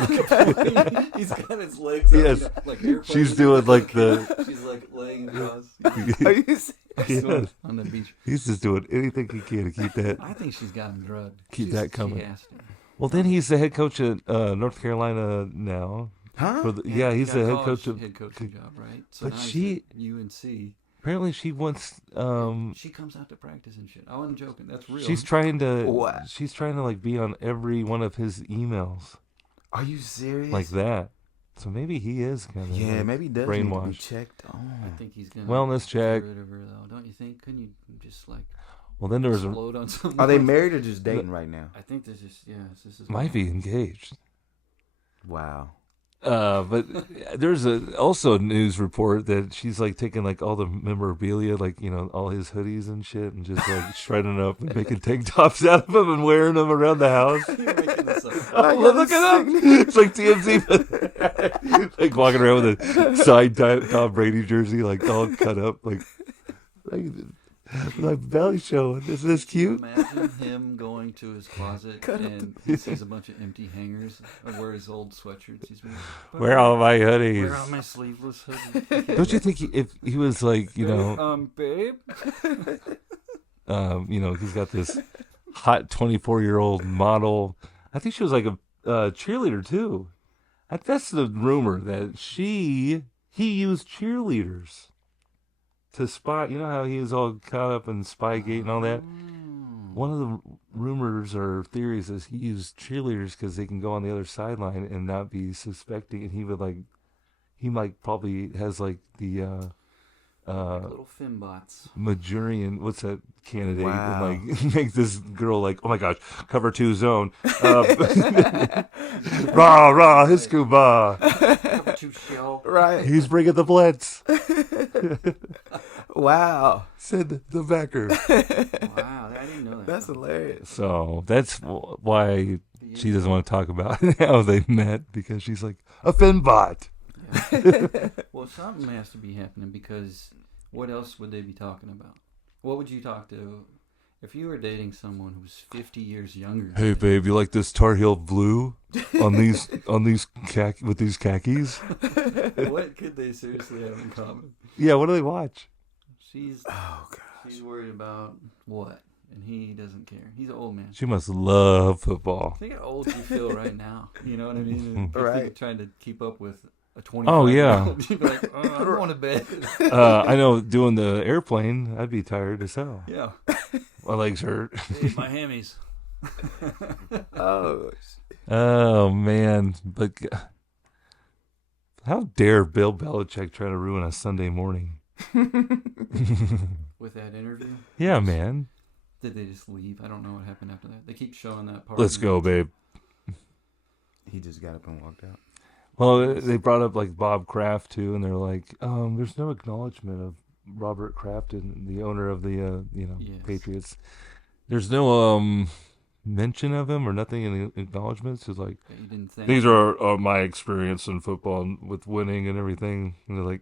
He's got his legs up. Yes. Like she's doing like the. She's like laying across. Are you yes. On the beach. He's just doing anything he can to keep that. I think she's got him drugged. Keep that coming. She has to. Well, then he's the head coach at North Carolina now. Huh? He's the head coach of head coaching job, right? So but she UNC. Apparently, she wants. She comes out to practice and shit. I wasn't joking. That's real. She's trying to. What? She's trying to like be on every one of his emails. Are you serious? Like that. So maybe he is kind of maybe he does brainwashed. Need to be checked on. I think he's gonna wellness check. Get rid of her though, don't you think? Couldn't you just like? Well, then there was on someone? Are they married or just dating right now? I think this is might be engaged. Wow. But there's also a news report that she's like taking like all the memorabilia, like all his hoodies and shit, and just like shredding up and making tank tops out of them and wearing them around the house. You're making this up. Oh, look it up! It's like TMZ, like walking around with a side Tom Brady jersey, like all cut up, like belly showing. Isn't this cute? Imagine him going to his closet and he sees a bunch of empty hangers of where his old sweatshirts. He's been, where are all my hoodies? Where are my sleeveless hoodies? Don't you think if he was like, babe? He's got this hot 24-year-old model. I think she was like a cheerleader too. That's the rumor that he used cheerleaders to spy. You know how he was all caught up in Spygate and all that? One of the rumors rumors or theories is he used cheerleaders because they can go on the other sideline and not be suspecting, and he might probably has like the little fembots. Majurian, what's that candidate? Wow. And like make this girl like, oh my gosh, cover 2 zone. Rah rah, his scuba. Cover 2 shell. Right. He's bringing the blitz. Wow. Said the backer. Wow, I didn't know that. That's hilarious. So that's why she doesn't want to talk about how they met, because she's like a Finbot. Yeah. Well, something has to be happening, because what else would they be talking about? What would you talk to if you were dating someone who's 50 years younger? Hey babe, you like this Tar Heel blue on these with these khakis? What could they seriously have in common? Yeah, what do they watch? She's worried about what? And he doesn't care. He's an old man. She must love football. Think how old you feel right now. You know what I mean? Right. Trying to keep up with a 25. Oh yeah. You'd be like, I'm going to bed. I know, doing the airplane, I'd be tired as hell. Yeah. My legs hurt. My hammies. Oh man, but how dare Bill Belichick try to ruin a Sunday morning? With that interview? Yeah, man. Did they just leave? I don't know what happened after that. They keep showing that part. Let's go, babe. He just got up and walked out. Well, they brought up like Bob Kraft too, and they're like, there's no acknowledgement of Robert Kraft, the owner of the Yes. Patriots. There's no mention of him or nothing in the acknowledgments. It's like, You didn't think. these are my experience in football and with winning and everything. And they're like,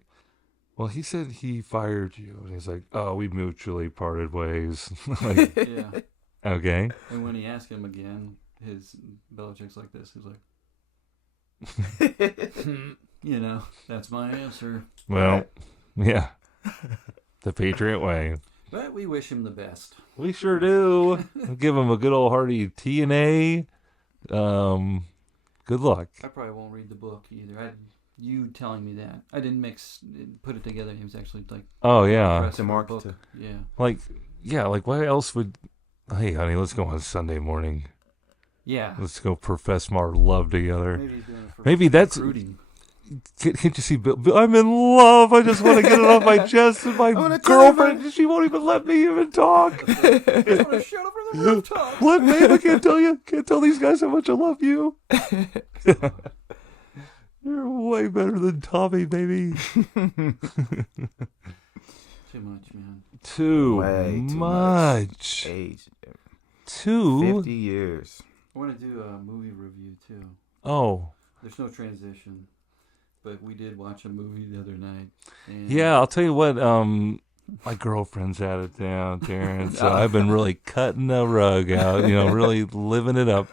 well, he said he fired you. And he's like, oh, we mutually parted ways. Like, Yeah. okay. And when he asked him again, Belichick's like this. He's like, that's my answer. Well, yeah. The Patriot way. But we wish him the best. We sure do. We'll give him a good old hearty T&A. Good luck. I probably won't read the book either. You telling me that. I didn't put it together. He was actually like... Oh, yeah. To mark book. to. Yeah. Like why else would... Hey, honey, let's go on Sunday morning. Yeah. Let's go profess our love together. Maybe he's doing it for Maybe that's... recruiting. Can't you see Bill? I'm in love. I just want to get it off my chest. And my girlfriend, she won't even let me even talk. I just want to shout over the rooftop. What, babe? I can't tell you. Can't tell these guys how much I love you. You're way better than Tommy, baby. Too much, man. Too much. Age. 50 years. I want to do a movie review, too. Oh. There's no transition. But we did watch a movie the other night. And Yeah, I'll tell you what. My girlfriend's out of town, Terrence. So I've been really cutting the rug out, really living it up.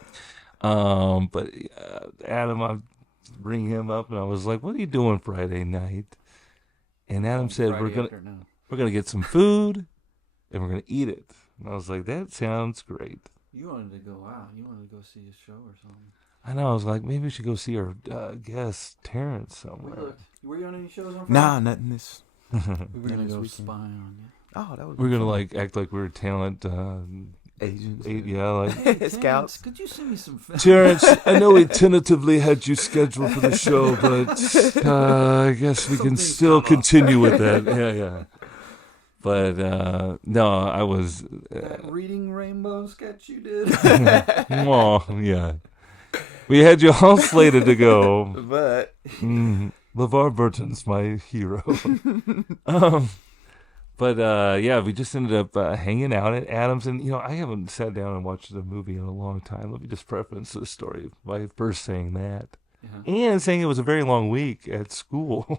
But Adam, I bring him up, and I was like, "What are you doing Friday night?" And Adam said, Friday "We're gonna get some food, and we're gonna eat it." And I was like, "That sounds great." You wanted to go out. You wanted to go see a show or something. I know. I was like, maybe we should go see our guest Terrence somewhere. We looked. Were you on any shows on Friday? Nah, nothing this. We were going to go spy on you. Oh, that was. We're gonna like act like we're talent Agents. Yeah, like Hey, Terrence, Scouts. could you send me some Terrence. I know we tentatively had you scheduled for the show, but I guess we can still continue with that. Yeah. But no, I was that Reading Rainbow sketch you did? oh yeah. We had you all slated to go, But LeVar Burton's my hero. But yeah, we just ended up hanging out at Adam's, and I haven't sat down and watched a movie in a long time. Let me just preface this story by first saying that, and saying it was a very long week at school.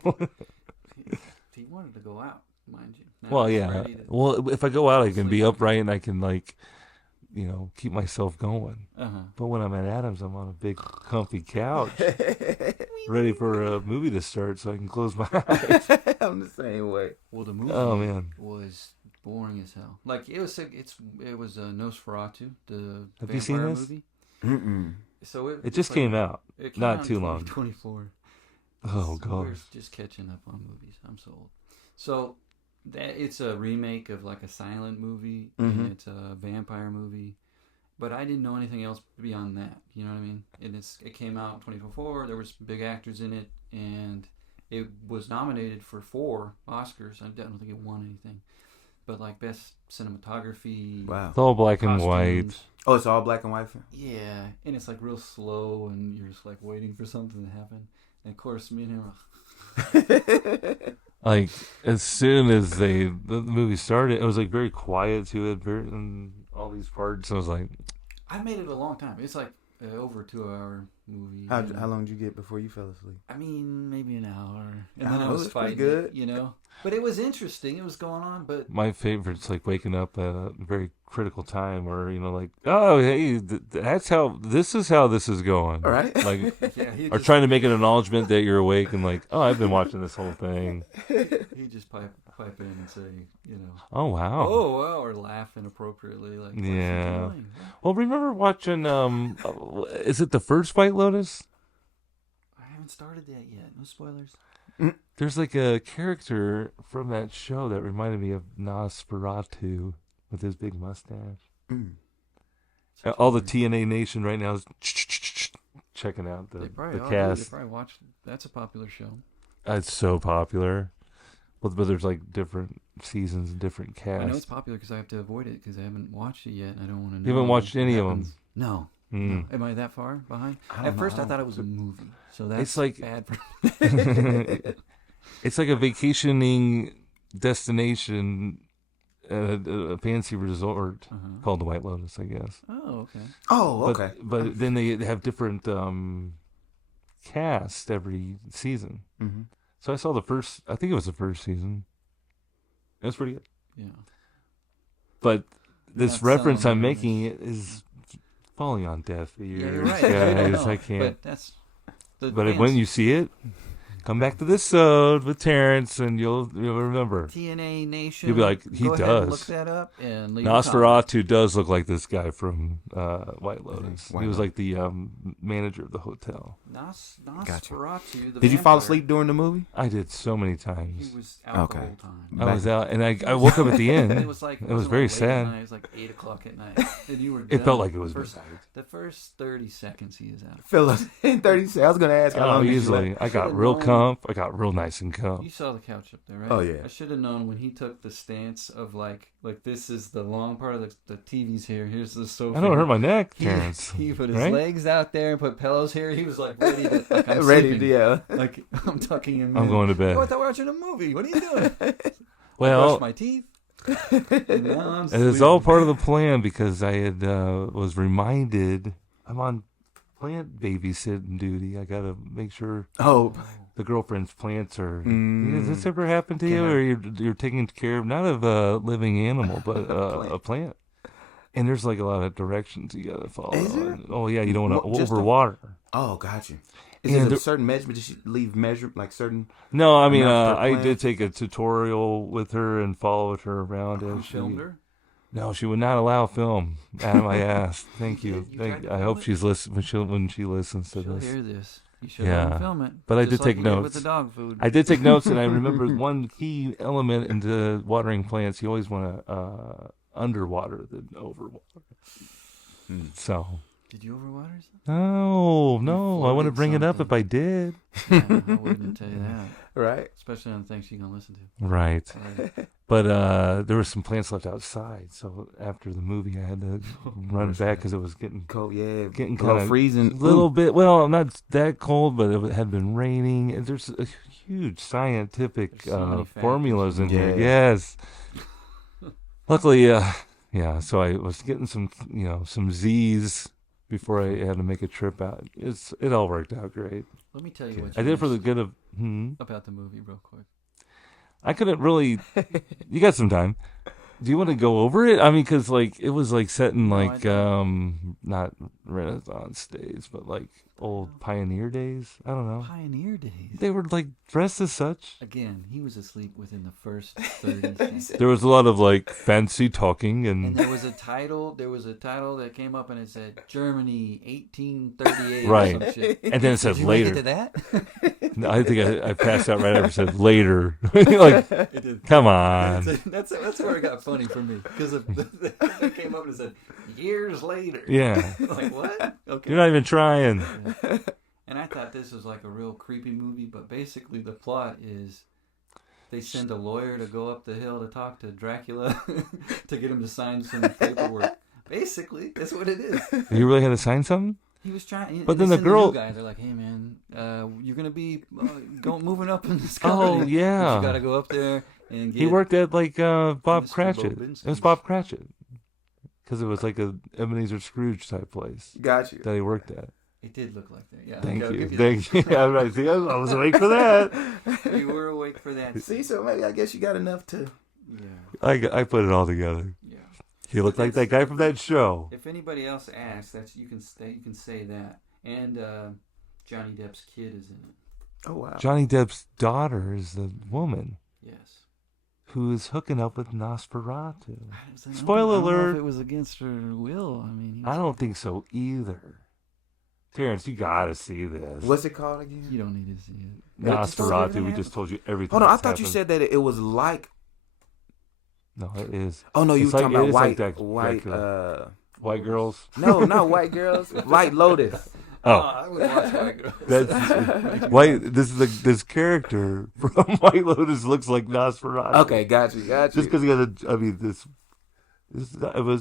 He wanted to go out, mind you. Now Well, he's yeah. ready to- Well, if I go out, I can be upright and I can keep myself going. But when I'm at Adam's, I'm on a big, comfy couch, ready for a movie to start, so I can close my eyes. I'm the same way. Well, the movie was boring as hell. Like it was Nosferatu, the Have vampire you seen this? movie. Mm-mm. So It just came out. It came not out too in long. 2024. Oh, So God. we're just catching up on movies. I'm so old. So it's a remake of like a silent movie, and it's a vampire movie, But I didn't know anything else beyond that. You know what I mean? And it came out in 2004. There was big actors in it, and it was nominated for 4 Oscars. I don't think it won anything. But like best cinematography. Wow. It's all black costumes. And white. Oh, it's all black and white? Yeah. And it's like real slow, and you're just like waiting for something to happen. And of course, me and him were like, as soon as the movie started, it was like very quiet too. And all these parts, I was like, I made it a long time. It's like over a 2-hour movie. How long did you get before you fell asleep? I mean, maybe an hour. And then I was fighting good. it, you know. But it was interesting. It was going on. But my favorite's like waking up at a very critical time, or like, oh hey, this is how this is going. All right. Like, or just, trying to make an acknowledgement that you're awake and like, oh, I've been watching this whole thing. He'd just pipe in and say, you know, oh wow, or laugh inappropriately, like, yeah. Well, remember watching is it the first White Lotus? I haven't started that yet. No spoilers. There's like a character from that show that reminded me of Nosferatu with his big mustache. All the T&A Nation right now is checking out the cast. They probably watched. That's a popular show. It's so popular. But there's like different seasons and different casts. I know it's popular because I have to avoid it because I haven't watched it yet. And I don't want to know. You haven't watched any of them? No. No. Am I that far behind? At first, I thought it was a movie, so that's it's like, bad for it's like a vacationing destination, a fancy resort called the White Lotus, I guess. Oh, okay. Oh, okay. But then they have different cast every season. Mm-hmm. So I saw I think it was the first season. It was pretty good. Yeah. But this reference I'm making is falling on deaf ears. Yeah, you're right. Guys, I can't. But when you see it, come back to this Sode with Terence, and you'll remember. T&A Nation. You'll be like, he Go does. ahead and look that up and leave Nosferatu does look like this guy from White Lotus. White He was Lotus. like the manager of the hotel. Nosferatu. Gotcha. Did you fall asleep during the movie? I did so many times. He was out the whole time. I was out, and I woke up at the end. It was like it was very sad. It was like 8 o'clock at night, and you were. It felt like it was the first 30 seconds he is out. Phyllis, in 30 seconds. I was gonna ask how long. Easily. I got real comp. I got real nice and comp. You saw the couch up there, right? Oh yeah. I should have known when he took the stance of like this is the long part of the TV's here. Here's the sofa. I don't hurt my neck, Terence. He put his legs out there and put pillows here. He was like ready to. Like, I'm ready sleeping. to, yeah. Like I'm tucking him. I'm going to bed. Oh, I thought we were watching a movie. What are you doing? Well, I brushed my teeth. And now I'm it's all part of the plan because I had was reminded I'm on plant babysitting duty. I gotta make sure. Oh. The girlfriend's plants are. Has this ever happened to you, or you're taking care of not of a living animal, but a plant? And there's like a lot of directions you gotta follow. Is there? Oh yeah, you don't want to overwater. Oh, gotcha. Is it a certain measurement? Did she leave like certain? No, I mean I did take a tutorial with her and followed her around. You filmed her? No, she would not allow film. Adam, I asked. Thank you. I hope she's listening when she listens to this. She'll hear this. You should let her film it. But I did take notes. With the dog food. I did take notes, and I remember one key element into watering plants. You always want to underwater than overwater. So. Did you overwater something? No. I want to bring it up if I did. Yeah, I wouldn't tell you that. Right. Especially on things you're gonna listen to. Right. But there were some plants left outside, so after the movie, I had to run back because it was getting cold. Yeah, getting kind of freezing. A little bit. Well, not that cold, but it had been raining, and there's a huge scientific formulas in here. Yes. Luckily, so I was getting some Z's before I had to make a trip out. It all worked out great. Let me tell you what I did for the good of about the movie real quick. I couldn't really. You got some time. Do you want to go over it? I mean, because it was set in not Renaissance days, but old pioneer days. I don't know. Pioneer days. They were like dressed as such. Again, he was asleep within the first 30 seconds. There was a lot of like fancy talking and there was a title. There was a title that came up and it said Germany 1838. Right. Or some shit. and then it said Did you later. make it to that? No, I think I passed out right after it said later. Like, It did. come on. That's where it got funny for me because it came up and it said years later. Yeah. Like what? Okay. You're not even trying. Yeah. And I thought this was like a real creepy movie, but basically the plot is they send a lawyer to go up the hill to talk to Dracula to get him to sign some paperwork. Basically, that's what it is. You really had to sign something? He was trying. But then the girl, guy, they're like, "Hey man, you're gonna be moving up in this company. oh yeah, you gotta go up there and get." He worked at like Bob Mr. Cratchit. Bobinski's. It was Bob Cratchit because it was like a Ebenezer Scrooge type place Got you. that he worked at. It did look like that. Yeah. Thank I'll you. give Thank you. I was right. See, I was awake for that. You were awake for that. See, so maybe I guess you got enough to. Yeah. I put it all together. Yeah. He looked like that guy from that show. If anybody else asks, you can say that. And Johnny Depp's kid is in it. Oh wow. Johnny Depp's daughter is the woman Yes. who is hooking up with Nosferatu. I Spoiler don't know alert. if it was against her will. I mean, I don't think so either. Terrence, you gotta see this. What's it called again? You don't need to see it. Nosferatu. We just told you everything. Hold on, I that's thought you happened. said that it was like. No, it is. Oh no, you It's were like- talking it about is like white, that, white. White girls. No, not white girls. White Lotus. Oh, I would watch White Girls. that's white. This character from White Lotus looks like Nosferatu. Okay, got you. Just because he got a. I mean, this was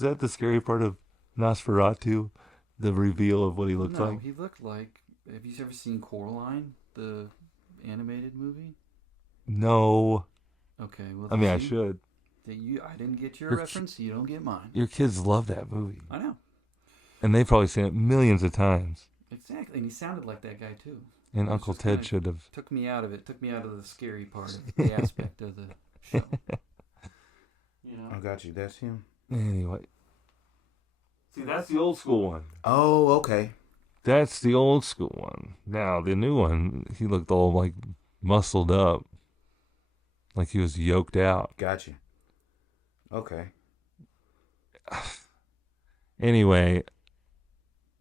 that the scary part of Nosferatu, the reveal of what he looks No, like. he looked like. Have you ever seen Coraline, the animated movie? No, Okay, well. I mean I see, should. I didn't get your Your reference. You don't get mine. Your kids love that movie, I know and they've probably seen it millions of times. exactly, and he sounded like that guy too. And It Uncle just Ted kinda should have. Took me out of it. Took me out of the scary part of the aspect of the show. You know. I got you. That's him. Anyway, see that's the old school one. Oh, okay. That's the old school one. Now the new one, he looked all like muscled up, like he was yoked out. Got you. Okay. Anyway,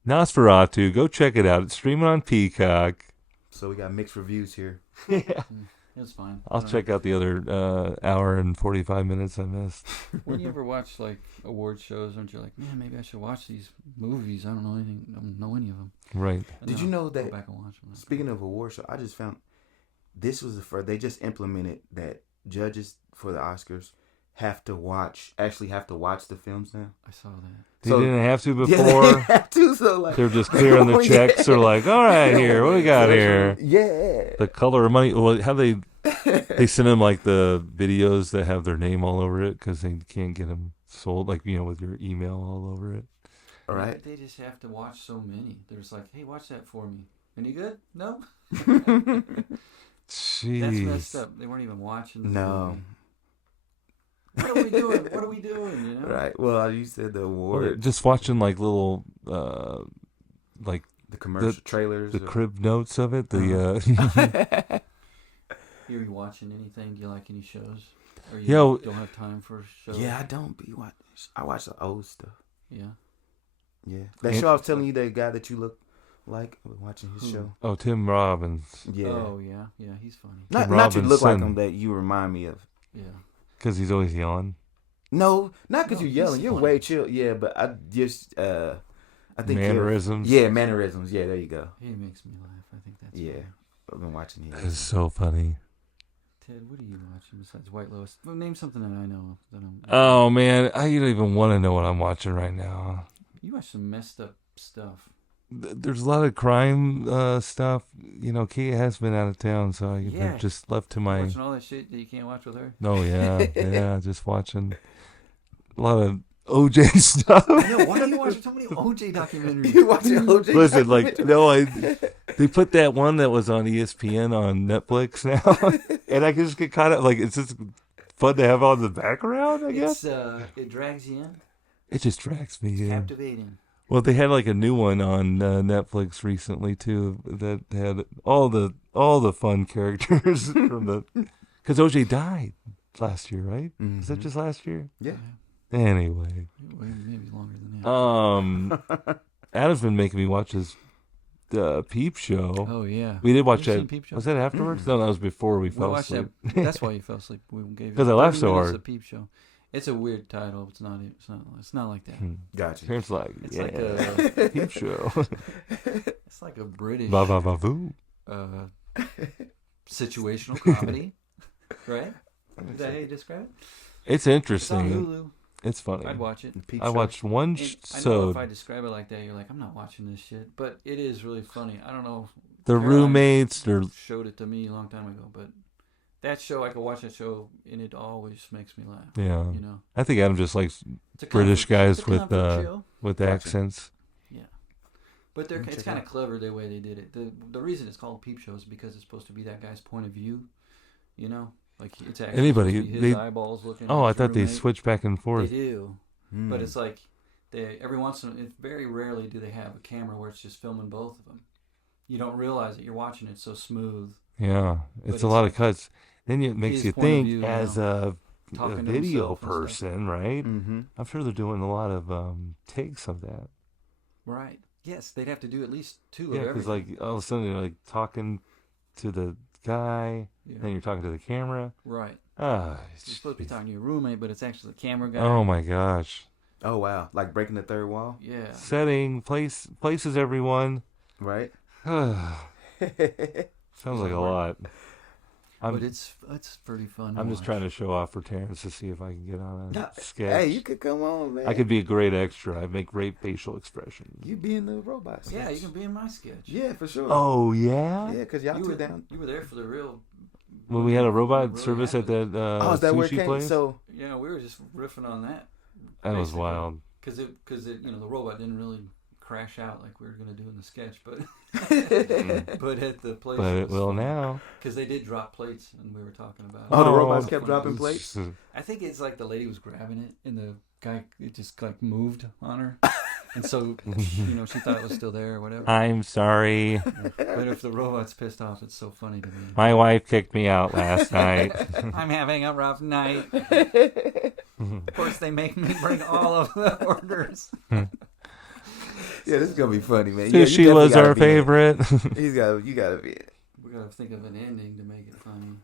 Nosferatu, go check it out. It's streaming on Peacock. So we got mixed reviews here. Yeah. It's fine. I'll check out the other hour and 45 minutes I missed. When you ever watch like award shows, aren't you like, man, maybe I should watch these movies? I don't know anything. I don't know any of them. Right. And Did then you know I'll that? Go back and watch them. Speaking of award show, I just found this was the first. They just implemented that judges for the Oscars actually have to watch the films now. I saw that. They So- didn't have to Yeah, they before. didn't have to. So like They're just clearing the Oh, checks. yeah. They're like, all right, here, what we got here? Yeah. The color of money. Well, how they send them like the videos that have their name all over it because they can't get them sold, like with your email all over it. All right. They just have to watch so many. They're just like, hey, watch that for me. Any good? No. Jeez. That's messed up. They weren't even watching. The No. movie. What are we doing? What are we doing? You know. Right. Well, you said the Or award, just watching like little like the commercial trailers. the crib notes of it. The You watching anything? Do you like any shows? Or you Yo. don't have time for shows? Yeah, I don't be watching. I watch the old stuff. Yeah. Yeah. That And- show I was telling you, that guy that you look like, I've been watching his Who? show. oh, Tim Robbins, Yeah. Oh yeah, yeah. He's funny. Not Tim not you look like Robinson. him, that you remind me of. Yeah. because he's always yelling. No, not because No, you're yelling. he's You're funny. way chill. Yeah, but I just I think you're- Mannerisms. Yeah, mannerisms. Yeah, there you go. He makes me laugh. I think that's Yeah, funny. I've been watching him. That is so funny. Ted, what are you watching besides White Lotus? Well, name something that I know of that I'm. Oh man, I don't even want to know what I'm watching right now. You watch some messed up stuff. There's a lot of crime stuff. Kia has been out of town, so I've Yeah. just left to You my. watching all that shit that you can't watch with her. Oh yeah, just watching a lot of OJ stuff. I know. Why are you watching so many OJ documentaries? You watching OJ? Listen, they put that one that was on ESPN on Netflix now, and I can just get caught up. Like it's just fun to have on the background. I guess It drags you in. it just drags me in. Captivating. Well, they had like a new one on Netflix recently too that had all the fun characters from the because OJ died last year, right? Mm-hmm. Is that just last year? Yeah. Anyway, maybe longer than that. Adam's been making me watch this Peep Show. Oh yeah, we did watch that. Peep Show? Was that afterwards? No, that was before we fell asleep. That's why you fell asleep. We gave you because I laughed so hard. A Peep Show. It's a weird title. It's not like that. Gotcha. Terence like, It's yeah, like a Peep Show. It's like a British Ba-ba-ba-boo. situational comedy, right? Is that how you describe it? It's interesting. It's on Hulu. It's funny. I'd watch it. I watched one I know if I describe it like that, you're like, I'm not watching this shit. But it is really funny. I don't know. The roommates. Showed it to me a long time ago, but that show, I could watch that show, and it always makes me laugh. Yeah. You know. I think Adam just likes British guys with accents. Yeah. But it's kind of clever the way they did it. The reason it's called Peep Show is because it's supposed to be that guy's point of view. You know. Like it's actually his eyeballs looking. Oh, I thought they switched back and forth. They do, but it's like every once in a while, very rarely do they have a camera where it's just filming both of them. You don't realize it. You're watching it so smooth. Yeah, it's a lot of cuts. Then it makes you think as a video person, right? Mm-hmm. I'm sure they're doing a lot of takes of that. Right. Yes, they'd have to do at least 2 of everything. everything. Because like all of a sudden you're like talking to the guy, then you're talking to the camera. Right. You're supposed to be talking to your roommate, but it's actually the camera guy. Oh my gosh. Oh wow! Like breaking the third wall. Yeah. Setting places everyone. Right. Sounds like a lot. But it's pretty fun. I'm just trying to show off for Terrence to see if I can get on a sketch. Hey, you could come on, man. I could be a great extra. I make great facial expressions. You be in the robot sketch. Yeah, you can be in my sketch. Yeah, for sure. Oh yeah. Yeah, because y'all two down. You were there for the real. When we had a robot service at that is that where it came? place? So yeah, we were just riffing on that. That was wild. Because the robot didn't really crash out like we were gonna do in the sketch, but but at the place. But it will now. Because they did drop plates, and we were talking about. Oh, the robots kept dropping plates. I think it's like the lady was grabbing it, and the guy it just like moved on her, and so she thought it was still there or whatever. I'm sorry. But if the robot's pissed off, it's so funny to me. My wife kicked me out last night. I'm having a rough night. Of course, they make me bring all of the orders. Yeah, this is gonna be funny, man. Sushi was our favorite. You gotta be it. We gotta think of an ending to make it funny.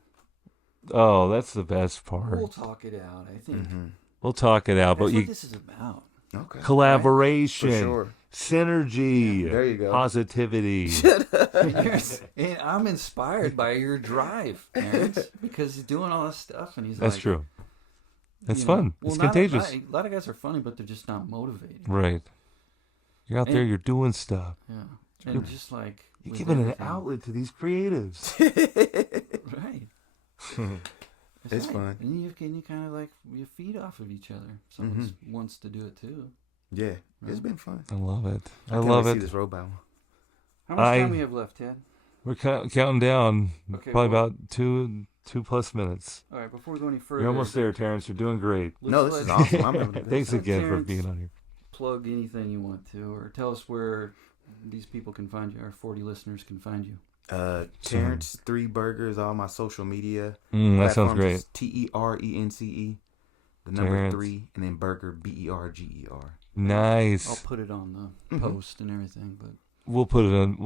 Oh, that's the best part. We'll talk it out, I think. Mm-hmm. We'll talk it out, That's what this is about. Okay. Collaboration, right? For sure. Synergy. Yeah, there you go. Positivity. And I'm inspired by your drive, Terrence, because he's doing all this stuff, and he's That's like, true. It's fun. It's contagious. A lot of guys are funny, but they're just not motivated. Right. You're out there. You're doing stuff. Yeah. And just like you're giving an outlet to these creatives. Right. It's fun. And you kind of like you feed off of each other. Someone wants to do it too. Yeah, it's been fun. I love it. I love it. See this robot. How much time we have left, Ted? We're counting down. Okay, probably about 2+ minutes. All right, before we go any further, you're almost there, Terrence. You're doing great. No, this is awesome. I'm having Thanks again for being on here. Plug anything you want to, or tell us where these people can find you. Our 40 listeners can find you. Terence 3 Burgers, all my social media. That sounds great. TERENCE, the number Terrence. 3, and then Burger BERGER. Nice. I'll put it on the post and everything, but we'll put it on.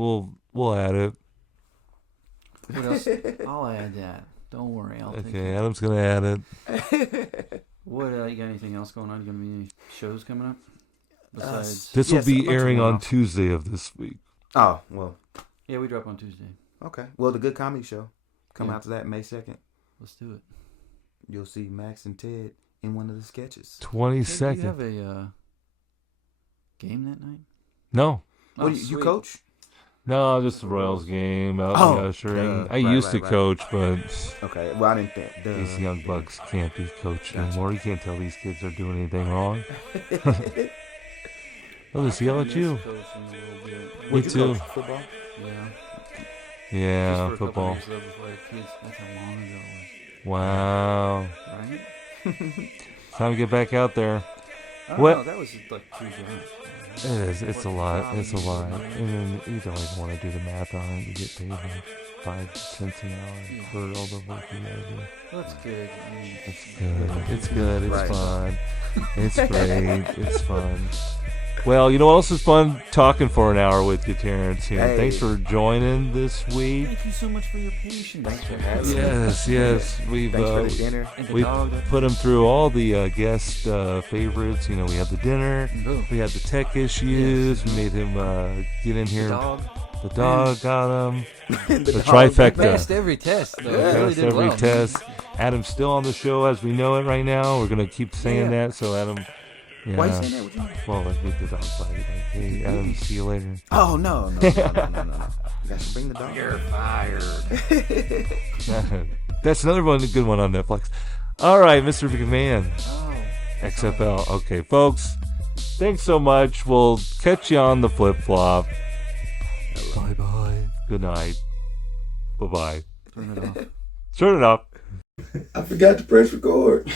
We'll add it. What else? I'll add that. Don't worry. I'll take it. Adam's gonna add it. What? You got anything else going on? You gonna be any shows coming up? Besides, this will be airing on Tuesday of this week. Oh well. Yeah, we drop on Tuesday. Okay. Well, the Good Comedy Show come out to that May 2nd. Let's do it. You'll see Max and Ted in one of the sketches. 22nd. Do you have a game that night? No. Oh, you coach? No, just the Royals game. Ushering. I used to coach, but okay. Well, I didn't think these young bucks can't be coached anymore. You can't tell these kids are doing anything wrong. They'll just yell at you. Me too. Football? Yeah, football. That's how long ago it was. Wow. Right? Time to get back out there. What? That was like 2 years. It is. It's a lot. It's a lot. And then you don't even want to do the math on it. You get paid like 5 cents an hour for all the work you gotta do. Well, that's good. It's good. It's good. It's fun. It's great. It's fun. Well, you know what else is fun? Talking for an hour with you, Terrence. Here. Hey. Thanks for joining this week. Thank you so much for your patience. Thanks for having me. Yes. We've Thanks for the dinner. We put them through all the guest favorites. You know, we had the dinner. We had the tech issues. We made him get in here. The dog got him. the trifecta. Passed every test. Though. Passed every test. Adam's still on the show as we know it right now. We're going to keep saying that. So, Adam... Yeah. Why are you saying that? What you mean? Well, like with the dog fight. Like, hey, Adam, see you later. Oh, no. You guys should bring the dog. You're fired. That's another one, a good one on Netflix. All right, Mr. McMahon. Oh. XFL. Okay, folks. Thanks so much. We'll catch you on the flip-flop. Bye-bye. Good night. Bye-bye. Turn it off. Turn it off. I forgot to press record.